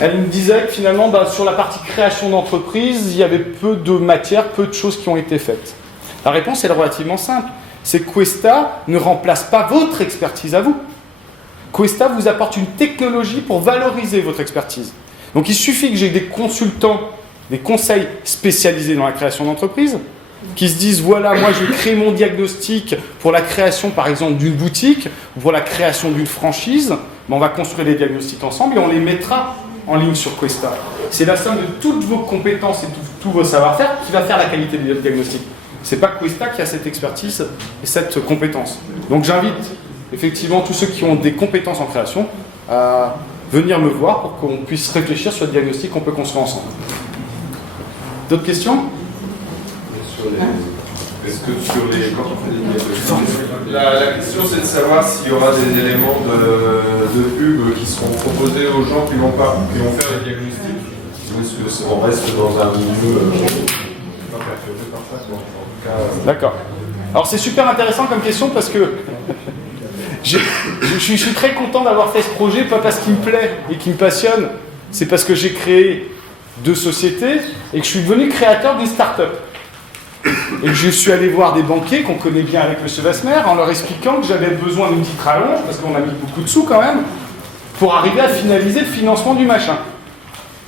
elle me disait que finalement, sur la partie création d'entreprise, il y avait peu de matière, peu de choses qui ont été faites. La réponse est relativement simple. C'est que Questa ne remplace pas votre expertise à vous. Questa vous apporte une technologie pour valoriser votre expertise. Donc il suffit que j'ai des consultants, des conseils spécialisés dans la création d'entreprise, qui se disent, voilà, moi je crée mon diagnostic pour la création par exemple d'une boutique, ou pour la création d'une franchise, on va construire les diagnostics ensemble et on les mettra en ligne sur Questa. C'est la somme de toutes vos compétences et tous vos savoir-faire qui va faire la qualité du diagnostic. C'est pas Questa qui a cette expertise et cette compétence. Donc j'invite effectivement tous ceux qui ont des compétences en création à venir me voir pour qu'on puisse réfléchir sur le diagnostic qu'on peut construire ensemble. D'autres questions ? Est-ce que sur les... Quand on fait des diagnostics, la question c'est de savoir s'il y aura des éléments de pub qui seront proposés aux gens qui vont faire les diagnostics, ou est-ce qu'on reste dans un milieu pas perturbé par ça, en tout cas. D'accord. Alors c'est super intéressant comme question parce que je suis très content d'avoir fait ce projet, pas parce qu'il me plaît et qu'il me passionne, c'est parce que j'ai créé 2 sociétés et que je suis devenu créateur d'une start-up. Et que je suis allé voir des banquiers qu'on connaît bien avec M. Vasmer en leur expliquant que j'avais besoin d'une petite rallonge, parce qu'on a mis beaucoup de sous quand même, pour arriver à finaliser le financement du machin.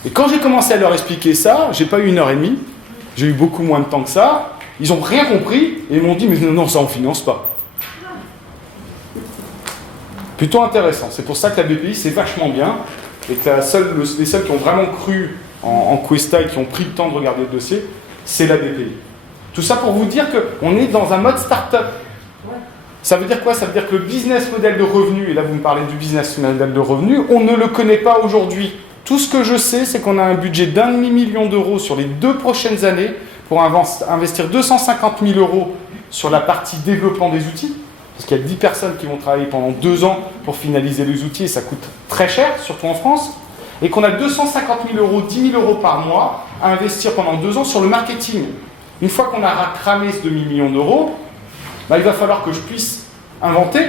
Et quand j'ai commencé à leur expliquer ça, j'ai pas eu 1h30, j'ai eu beaucoup moins de temps que ça, ils ont rien compris et ils m'ont dit mais non, ça on finance pas. Plutôt intéressant, c'est pour ça que la BPI c'est vachement bien et que les seuls qui ont vraiment cru en Questa et qui ont pris le temps de regarder le dossier, c'est la BPI. Tout ça pour vous dire qu'on est dans un mode start-up. Ça veut dire quoi? Ça veut dire que le business model de revenu, et là vous me parlez du business model de revenu, on ne le connaît pas aujourd'hui. Tout ce que je sais, c'est qu'on a un budget d'1,5 million d'euros sur les 2 prochaines années pour investir 250 000 euros sur la partie développement des outils. Parce qu'il y a 10 personnes qui vont travailler pendant 2 ans pour finaliser les outils et ça coûte très cher, surtout en France. Et qu'on a 250 000 euros, 10 000 euros par mois à investir pendant 2 ans sur le marketing. Une fois qu'on a cramé ce demi-million d'euros, il va falloir que je puisse inventer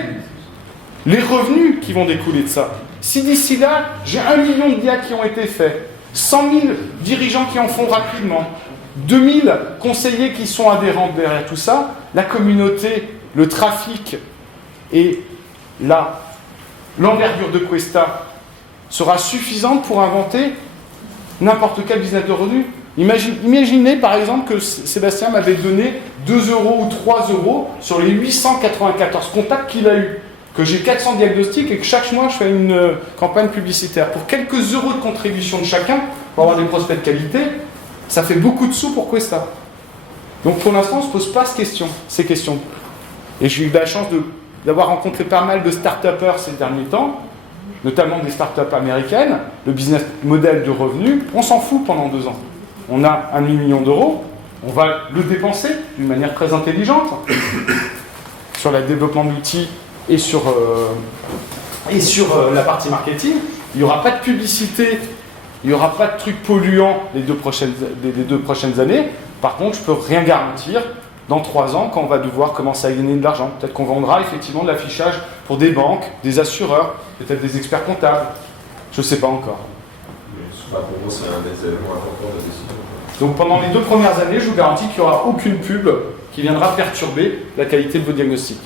les revenus qui vont découler de ça. Si d'ici là, j'ai 1 million de DIA qui ont été faits, 100 000 dirigeants qui en font rapidement, 2000 conseillers qui sont adhérents derrière tout ça, la communauté, le trafic et l'envergure de Questa sera suffisante pour inventer n'importe quel business de revenu. Imaginez par exemple que Sébastien m'avait donné 2 euros ou 3 euros sur les 894 contacts qu'il a eus, que j'ai 400 diagnostics et que chaque mois je fais une campagne publicitaire. Pour quelques euros de contribution de chacun, pour avoir des prospects de qualité, ça fait beaucoup de sous pour Questa. Donc pour l'instant, on ne se pose pas ces questions. Et j'ai eu la chance d'avoir rencontré pas mal de start-upers ces derniers temps, notamment des start-up américaines. Le business model de revenus, on s'en fout pendant 2 ans. On a 1 million d'euros, on va le dépenser d'une manière très intelligente sur le développement d'outils et sur la partie marketing. Il n'y aura pas de publicité, il n'y aura pas de trucs polluants les 2 prochaines années. Par contre, je ne peux rien garantir dans 3 ans quand on va devoir commencer à gagner de l'argent. Peut-être qu'on vendra effectivement de l'affichage pour des banques, des assureurs, peut-être des experts comptables. Je ne sais pas encore. Pour vous, c'est un des éléments importants de la décision. Donc pendant les 2 premières années, je vous garantis qu'il n'y aura aucune pub qui viendra perturber la qualité de vos diagnostics.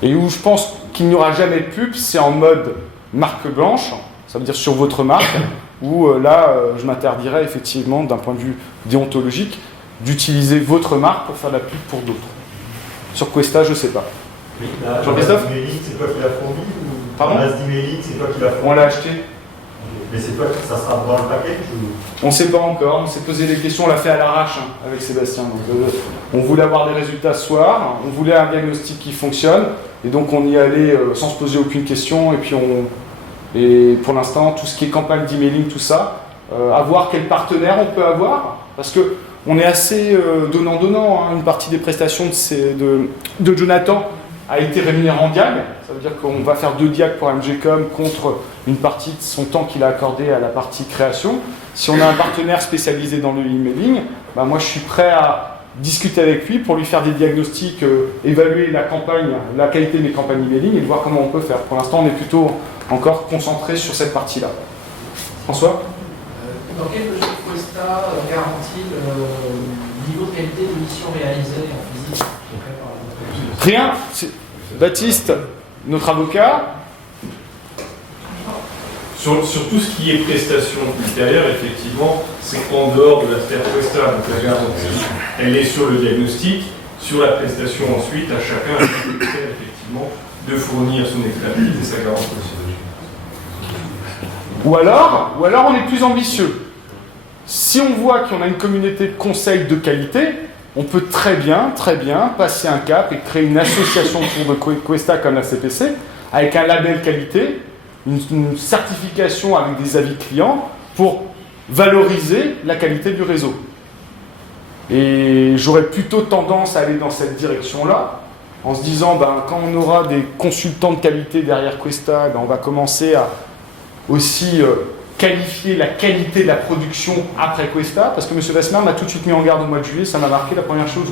Et où je pense qu'il n'y aura jamais de pub, c'est en mode marque blanche, ça veut dire sur votre marque, où là, je m'interdirais effectivement, d'un point de vue déontologique, d'utiliser votre marque pour faire de la pub pour d'autres. Sur Questa, je ne sais pas. Jean-Christophe ? C'est toi qui l'as fourni ou... Pardon ? L'Asdimailing, c'est toi qui l'as fourni. On l'a acheté. Mais c'est toi, ça sera dans le package ou... On ne sait pas encore, on s'est posé des questions, on l'a fait à l'arrache avec Sébastien. Donc, on voulait avoir des résultats ce soir, on voulait un diagnostic qui fonctionne, et donc on y allait sans se poser aucune question, et pour l'instant, tout ce qui est campagne d'emailing, tout ça, à voir quel partenaire on peut avoir, parce que on est assez donnant-donnant, hein. Une partie des prestations de Jonathan a été rémunérée en diag, ça veut dire qu'on va faire 2 diags pour MGCOM contre une partie de son temps qu'il a accordé à la partie création. Si on a un partenaire spécialisé dans le emailing, moi je suis prêt à discuter avec lui pour lui faire des diagnostics, évaluer la qualité de mes campagnes emailing et de voir comment on peut faire. Pour l'instant, on est plutôt encore concentré sur cette partie-là. François ? Dans quelle mesure Questa garantit le niveau de qualité de mission réalisée en physique? Rien. Baptiste, notre avocat. Sur tout ce qui est prestation ultérieure, effectivement, c'est en dehors de la sphère Questa. Donc la garantie, elle est sur le diagnostic, sur la prestation ensuite, à chacun effectivement de fournir son expertise et sa garantie. Ou alors on est plus ambitieux. Si on voit qu'on a une communauté de conseils de qualité, on peut très bien passer un cap et créer une association autour de Questa comme la CPC, avec un label qualité, une certification avec des avis clients pour valoriser la qualité du réseau. Et j'aurais plutôt tendance à aller dans cette direction-là, en se disant, quand on aura des consultants de qualité derrière Questa, on va commencer à aussi qualifier la qualité de la production après Questa, parce que M. Vesmer m'a tout de suite mis en garde au mois de juillet, ça m'a marqué. La première chose,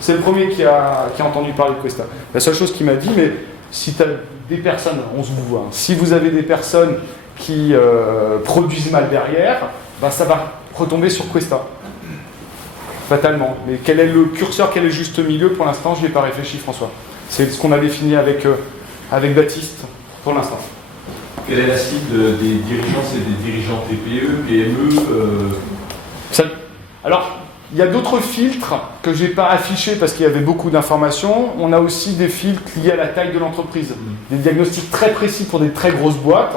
c'est le premier qui a entendu parler de Questa. La seule chose qu'il m'a dit, mais si tu as des personnes, on se vous voit, si vous avez des personnes qui produisent mal derrière, ça va retomber sur Questa, fatalement. Mais quel est le curseur, quel est le juste milieu, pour l'instant, je n'y ai pas réfléchi, François. C'est ce qu'on avait fini avec Baptiste, pour l'instant. Quelle est la cible des dirigeants? C'est des dirigeants TPE, PME Alors, il y a d'autres filtres que je n'ai pas affichés parce qu'il y avait beaucoup d'informations. On a aussi des filtres liés à la taille de l'entreprise. Des diagnostics très précis pour des très grosses boîtes.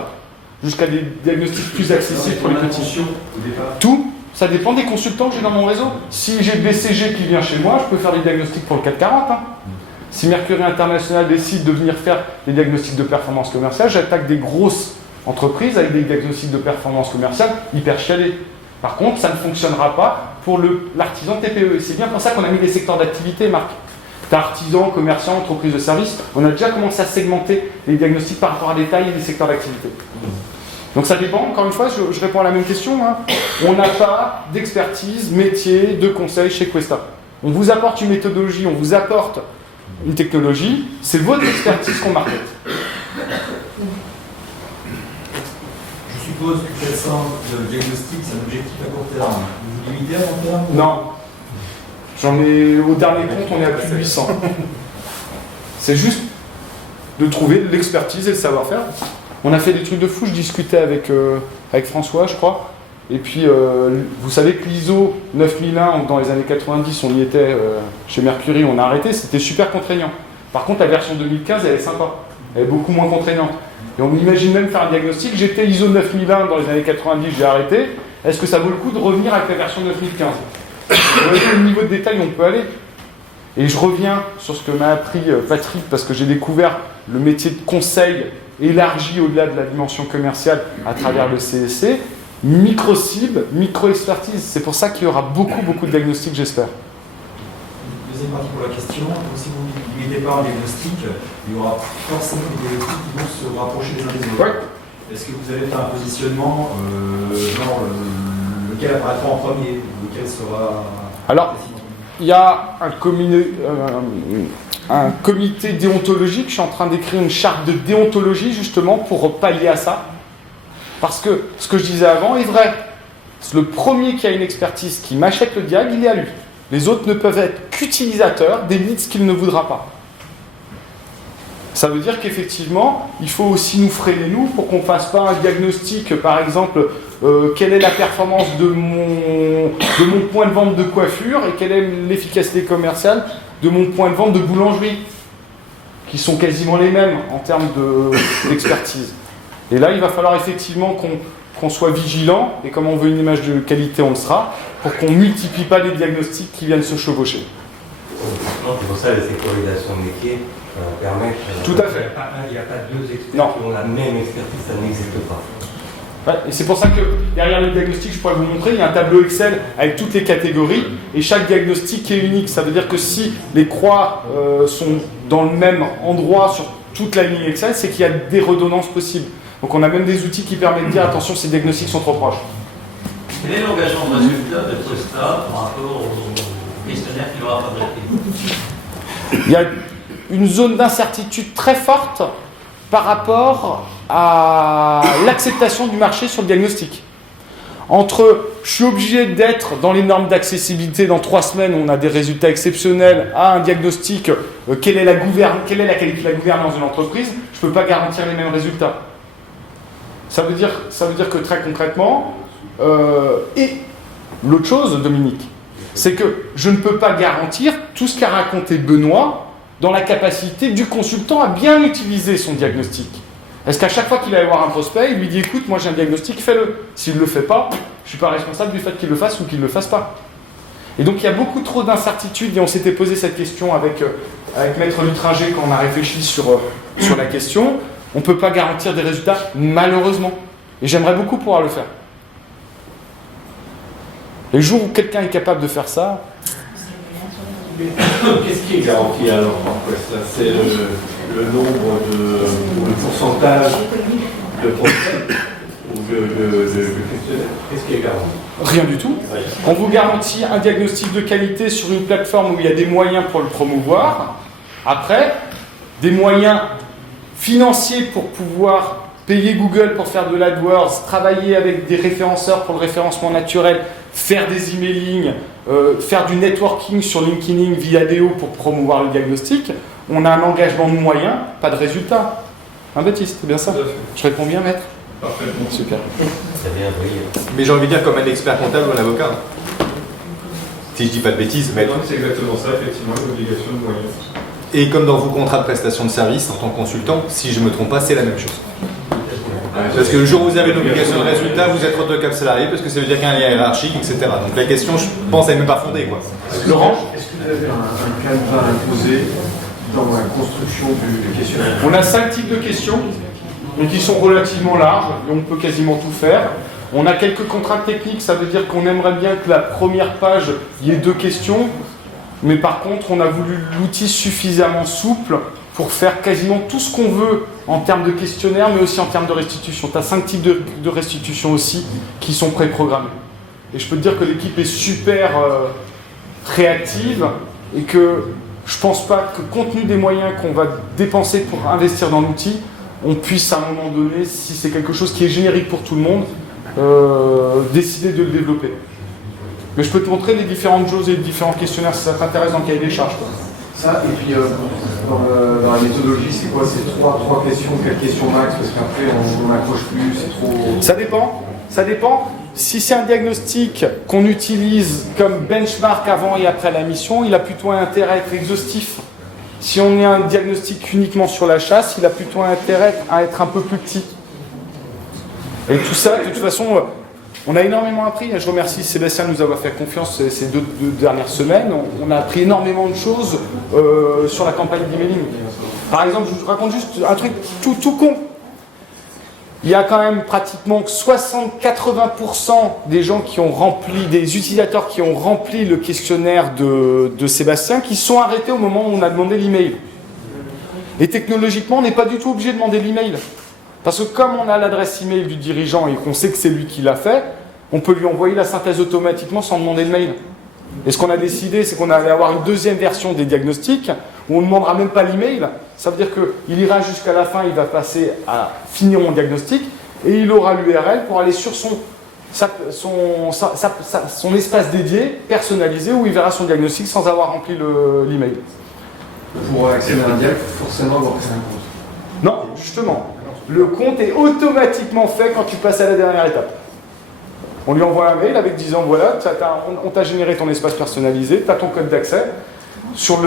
jusqu'à des diagnostics plus accessibles pour les petits. Tout, ça dépend des consultants que j'ai dans mon réseau. Si j'ai BCG qui vient chez moi, je peux faire des diagnostics pour le 440. Hein. Si Mercury International décide de venir faire des diagnostics de performance commerciale, j'attaque des grosses entreprises avec des diagnostics de performance commerciale hyper chialés. Par contre, ça ne fonctionnera pas pour l'artisan TPE. Et c'est bien pour ça qu'on a mis des secteurs d'activité, Marc. T'as artisan, commerçant, entreprise de service. On a déjà commencé à segmenter les diagnostics par rapport à des tailles et des secteurs d'activité. Donc ça dépend, encore une fois, je réponds à la même question. Hein. On n'a pas d'expertise, métier, de conseil chez Questa. On vous apporte une méthodologie, on vous apporte une technologie, c'est votre expertise qu'on market. Je suppose que le diagnostic, c'est un objectif à court terme. Vous limitez à long terme? Non. J'en ai, au dernier compte, on est à plus de 800. C'est juste de trouver l'expertise et le savoir-faire. On a fait des trucs de fou, je discutais avec François, je crois. Et puis, vous savez que l'ISO 9001, dans les années 90, on y était chez Mercury, on a arrêté, c'était super contraignant. Par contre, la version 2015, elle est sympa. Elle est beaucoup moins contraignante. Et on imagine même faire un diagnostic. J'étais ISO 9001 dans les années 90, j'ai arrêté. Est-ce que ça vaut le coup de revenir avec la version 2015 ? Vous voyez le niveau de détail où on peut aller. Et je reviens sur ce que m'a appris Patrick, parce que j'ai découvert le métier de conseil élargi au-delà de la dimension commerciale à travers le CSC. Micro-cible, micro-expertise. C'est pour ça qu'il y aura beaucoup de diagnostics, j'espère. Deuxième partie pour la question. Donc, si vous ne limitez pas un diagnostic, il y aura forcément des diagnostics qui vont se rapprocher les uns des autres. Ouais. Est-ce que vous allez faire un positionnement, genre lequel apparaîtra en premier, lequel sera... Alors, il y a un comité déontologique. Je suis en train d'écrire une charte de déontologie justement pour pallier à ça. Parce que ce que je disais avant est vrai. Le premier qui a une expertise, qui m'achète le diag, il est à lui. Les autres ne peuvent être qu'utilisateurs des leads qu'il ne voudra pas. Ça veut dire qu'effectivement, il faut aussi nous freiner, nous, pour qu'on ne fasse pas un diagnostic, par exemple, quelle est la performance de mon point de vente de coiffure et quelle est l'efficacité commerciale de mon point de vente de boulangerie, qui sont quasiment les mêmes en termes d'expertise. Et là, il va falloir effectivement qu'on soit vigilant, et comme on veut une image de qualité, on le sera, pour qu'on ne multiplie pas les diagnostics qui viennent se chevaucher. C'est pour ça que la sectorisation de métier permet... Tout à fait. Il n'y a pas deux experts qui ont la même expertise, ça n'existe pas. Ouais, et c'est pour ça que derrière le diagnostic, je pourrais vous montrer, il y a un tableau Excel avec toutes les catégories, et chaque diagnostic est unique. Ça veut dire que si les croix sont dans le même endroit sur toute la ligne Excel, c'est qu'il y a des redondances possibles. Donc on a même des outils qui permettent de dire attention, ces diagnostics sont trop proches. Quel est l'engagement de résultat de Questa par rapport au questionnaire qu'il aura fabriqué? Il y a une zone d'incertitude très forte par rapport à l'acceptation du marché sur le diagnostic. Entre je suis obligé d'être dans les normes d'accessibilité dans 3 semaines, on a des résultats exceptionnels, à un diagnostic, quelle est la qualité de la gouvernance de l'entreprise, je ne peux pas garantir les mêmes résultats. Ça veut dire que très concrètement, et l'autre chose, Dominique, c'est que je ne peux pas garantir tout ce qu'a raconté Benoît dans la capacité du consultant à bien utiliser son diagnostic. Est-ce qu'à chaque fois qu'il va aller voir un prospect, il lui dit écoute, moi j'ai un diagnostic, fais-le. S'il ne le fait pas, je ne suis pas responsable du fait qu'il le fasse ou qu'il ne le fasse pas. Et donc il y a beaucoup trop d'incertitudes, et on s'était posé cette question avec Maître Lutringer quand on a réfléchi sur la question. On ne peut pas garantir des résultats, malheureusement. Et j'aimerais beaucoup pouvoir le faire. Les jours où quelqu'un est capable de faire ça... Qu'est-ce qui est garanti alors en Questa? C'est le nombre le pourcentage de prospects ou de questionnaires? Qu'est-ce qui est garanti? Rien du tout. On vous garantit un diagnostic de qualité sur une plateforme où il y a des moyens pour le promouvoir. Après, des moyens financiers pour pouvoir payer Google pour faire de l'AdWords, travailler avec des référenceurs pour le référencement naturel, faire des emailing, faire du networking sur LinkedIn via Deo pour promouvoir le diagnostic. On a un engagement de moyens, pas de résultats. Hein, Baptiste, c'est bien ça? Je réponds bien, maître? Parfaitement. Super. Mais j'ai envie de dire comme un expert comptable ou un avocat. Si je dis pas de bêtises, maître. C'est exactement ça, effectivement, l'obligation de moyens. Et comme dans vos contrats de prestation de service en tant que consultant, si je ne me trompe pas, c'est la même chose. Parce que le jour où vous avez l'obligation de résultat, vous êtes redevable salarié parce que ça veut dire qu'il y a un lien hiérarchique, etc. Donc la question, je pense, elle n'est même pas fondée, quoi. Laurent, est-ce que vous avez un cadre imposé dans la construction du questionnaire? on a 5 types de questions, donc ils sont relativement larges, et on peut quasiment tout faire. On a quelques contraintes techniques, ça veut dire qu'on aimerait bien que la première page, il y ait 2 questions, mais par contre, on a voulu l'outil suffisamment souple pour faire quasiment tout ce qu'on veut en termes de questionnaire, mais aussi en termes de restitution. Tu as 5 types de restitution aussi qui sont préprogrammés. Et je peux te dire que l'équipe est super réactive et que je pense pas que compte tenu des moyens qu'on va dépenser pour investir dans l'outil, on puisse à un moment donné, si c'est quelque chose qui est générique pour tout le monde, décider de le développer. Mais je peux te montrer les différentes choses et les différents questionnaires si ça t'intéresse dans le cahier des charges. Ça, et puis dans la méthodologie, c'est quoi? C'est 3 questions, quelle question max? Parce qu'après, on n'accroche plus, c'est trop... Ça dépend. Ça dépend. Si c'est un diagnostic qu'on utilise comme benchmark avant et après la mission, il a plutôt un intérêt à être exhaustif. Si on est un diagnostic uniquement sur la chasse, il a plutôt un intérêt à être un peu plus petit. Et tout ça, de toute façon, on a énormément appris. Je remercie Sébastien de nous avoir fait confiance ces deux dernières semaines. On a appris énormément de choses sur la campagne d'emailing. Par exemple, je vous raconte juste un truc tout con. Il y a quand même pratiquement 80% des gens qui ont rempli, des utilisateurs qui ont rempli le questionnaire de Sébastien, qui sont arrêtés au moment où on a demandé l'email. Et technologiquement, on n'est pas du tout obligé de demander l'email. Parce que comme on a l'adresse email du dirigeant et qu'on sait que c'est lui qui l'a fait, on peut lui envoyer la synthèse automatiquement sans demander le mail. Et ce qu'on a décidé, c'est qu'on allait avoir une deuxième version des diagnostics où on ne demandera même pas l'email. Ça veut dire qu'il ira jusqu'à la fin, il va passer à finir mon diagnostic et il aura l'URL pour aller sur son espace dédié, personnalisé, où il verra son diagnostic sans avoir rempli l'email. Pour accéder à un diag, il faut forcément avoir créé un compte. Non, justement. Le compte est automatiquement fait quand tu passes à la dernière étape. On lui envoie un mail avec disant voilà, on t'a généré ton espace personnalisé, tu as ton code d'accès. Sur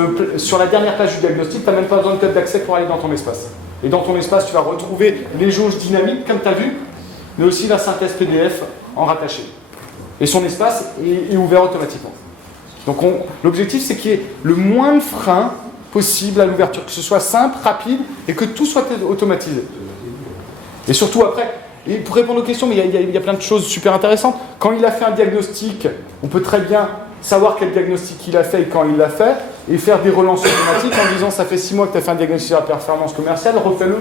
la dernière page du diagnostic, tu n'as même pas besoin de code d'accès pour aller dans ton espace. Et dans ton espace, tu vas retrouver les jauges dynamiques, comme tu as vu, mais aussi la synthèse PDF en rattaché. Et son espace est ouvert automatiquement. Donc l'objectif, c'est qu'il y ait le moins de freins possible à l'ouverture, que ce soit simple, rapide, et que tout soit automatisé. Et surtout après, et pour répondre aux questions, mais il y a plein de choses super intéressantes. Quand il a fait un diagnostic, on peut très bien savoir quel diagnostic il a fait et quand il l'a fait, et faire des relances automatiques en disant ça fait 6 mois que tu as fait un diagnostic sur la performance commerciale, refais-le.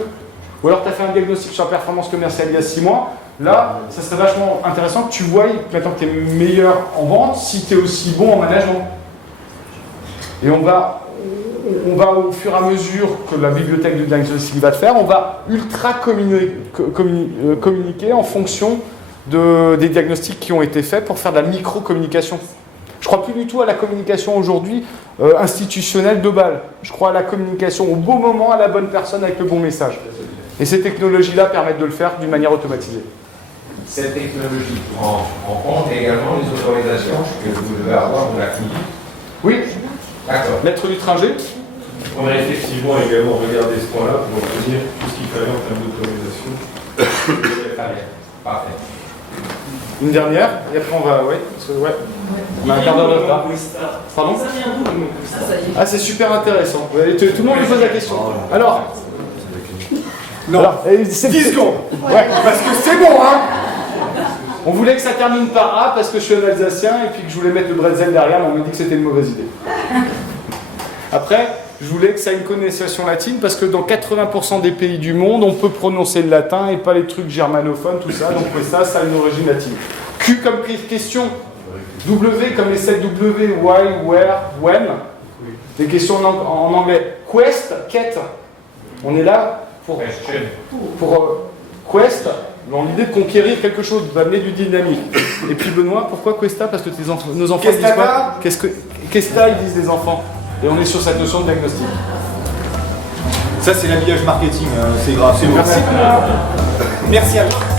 Ou alors tu as fait un diagnostic sur la performance commerciale il y a 6 mois, là, ça serait vachement intéressant que tu voies, maintenant que tu es meilleur en vente, si tu es aussi bon en management. Et on va au fur et à mesure que la bibliothèque de diagnostic va te faire, on va ultra communiquer en fonction des diagnostics qui ont été faits pour faire de la micro-communication. Je ne crois plus du tout à la communication aujourd'hui institutionnelle de balle. Je crois à la communication au bon moment, à la bonne personne, avec le bon message. Et ces technologies-là permettent de le faire d'une manière automatisée. Cette technologie prend en compte également les autorisations que vous devez avoir de la clinique. Oui. D'accord. Lettre du trajet. On a effectivement également regardé ce point-là pour obtenir tout ce qu'il fallait en termes d'autorisation. Parfait. Une dernière, et après on va... Ouais, parce que, ouais. On a un quart d'heure de retard. Pardon? Ah, c'est super intéressant. Tout le monde lui pose la question. Alors... Non, alors, 10 secondes. Ouais, parce que c'est bon, hein. On voulait que ça termine par A parce que je suis un Alsacien et puis que je voulais mettre le bretzel derrière, mais on m'a dit que c'était une mauvaise idée. Après, je voulais que ça ait une connotation latine parce que dans 80% des pays du monde, on peut prononcer le latin et pas les trucs germanophones, tout ça. Donc ça a une origine latine. Q comme question, W comme les 7 W, why, where, when. Des questions en anglais. Quest, quête. On est là pour quest, dans l'idée de conquérir quelque chose, d'amener du dynamique. Et puis Benoît, pourquoi Questa? Parce que nos enfants disent quoi? Questa, ils disent les enfants. Et on est sur cette notion de diagnostic. Ça, c'est l'habillage marketing, c'est grave, c'est lourd. Merci. Merci à vous.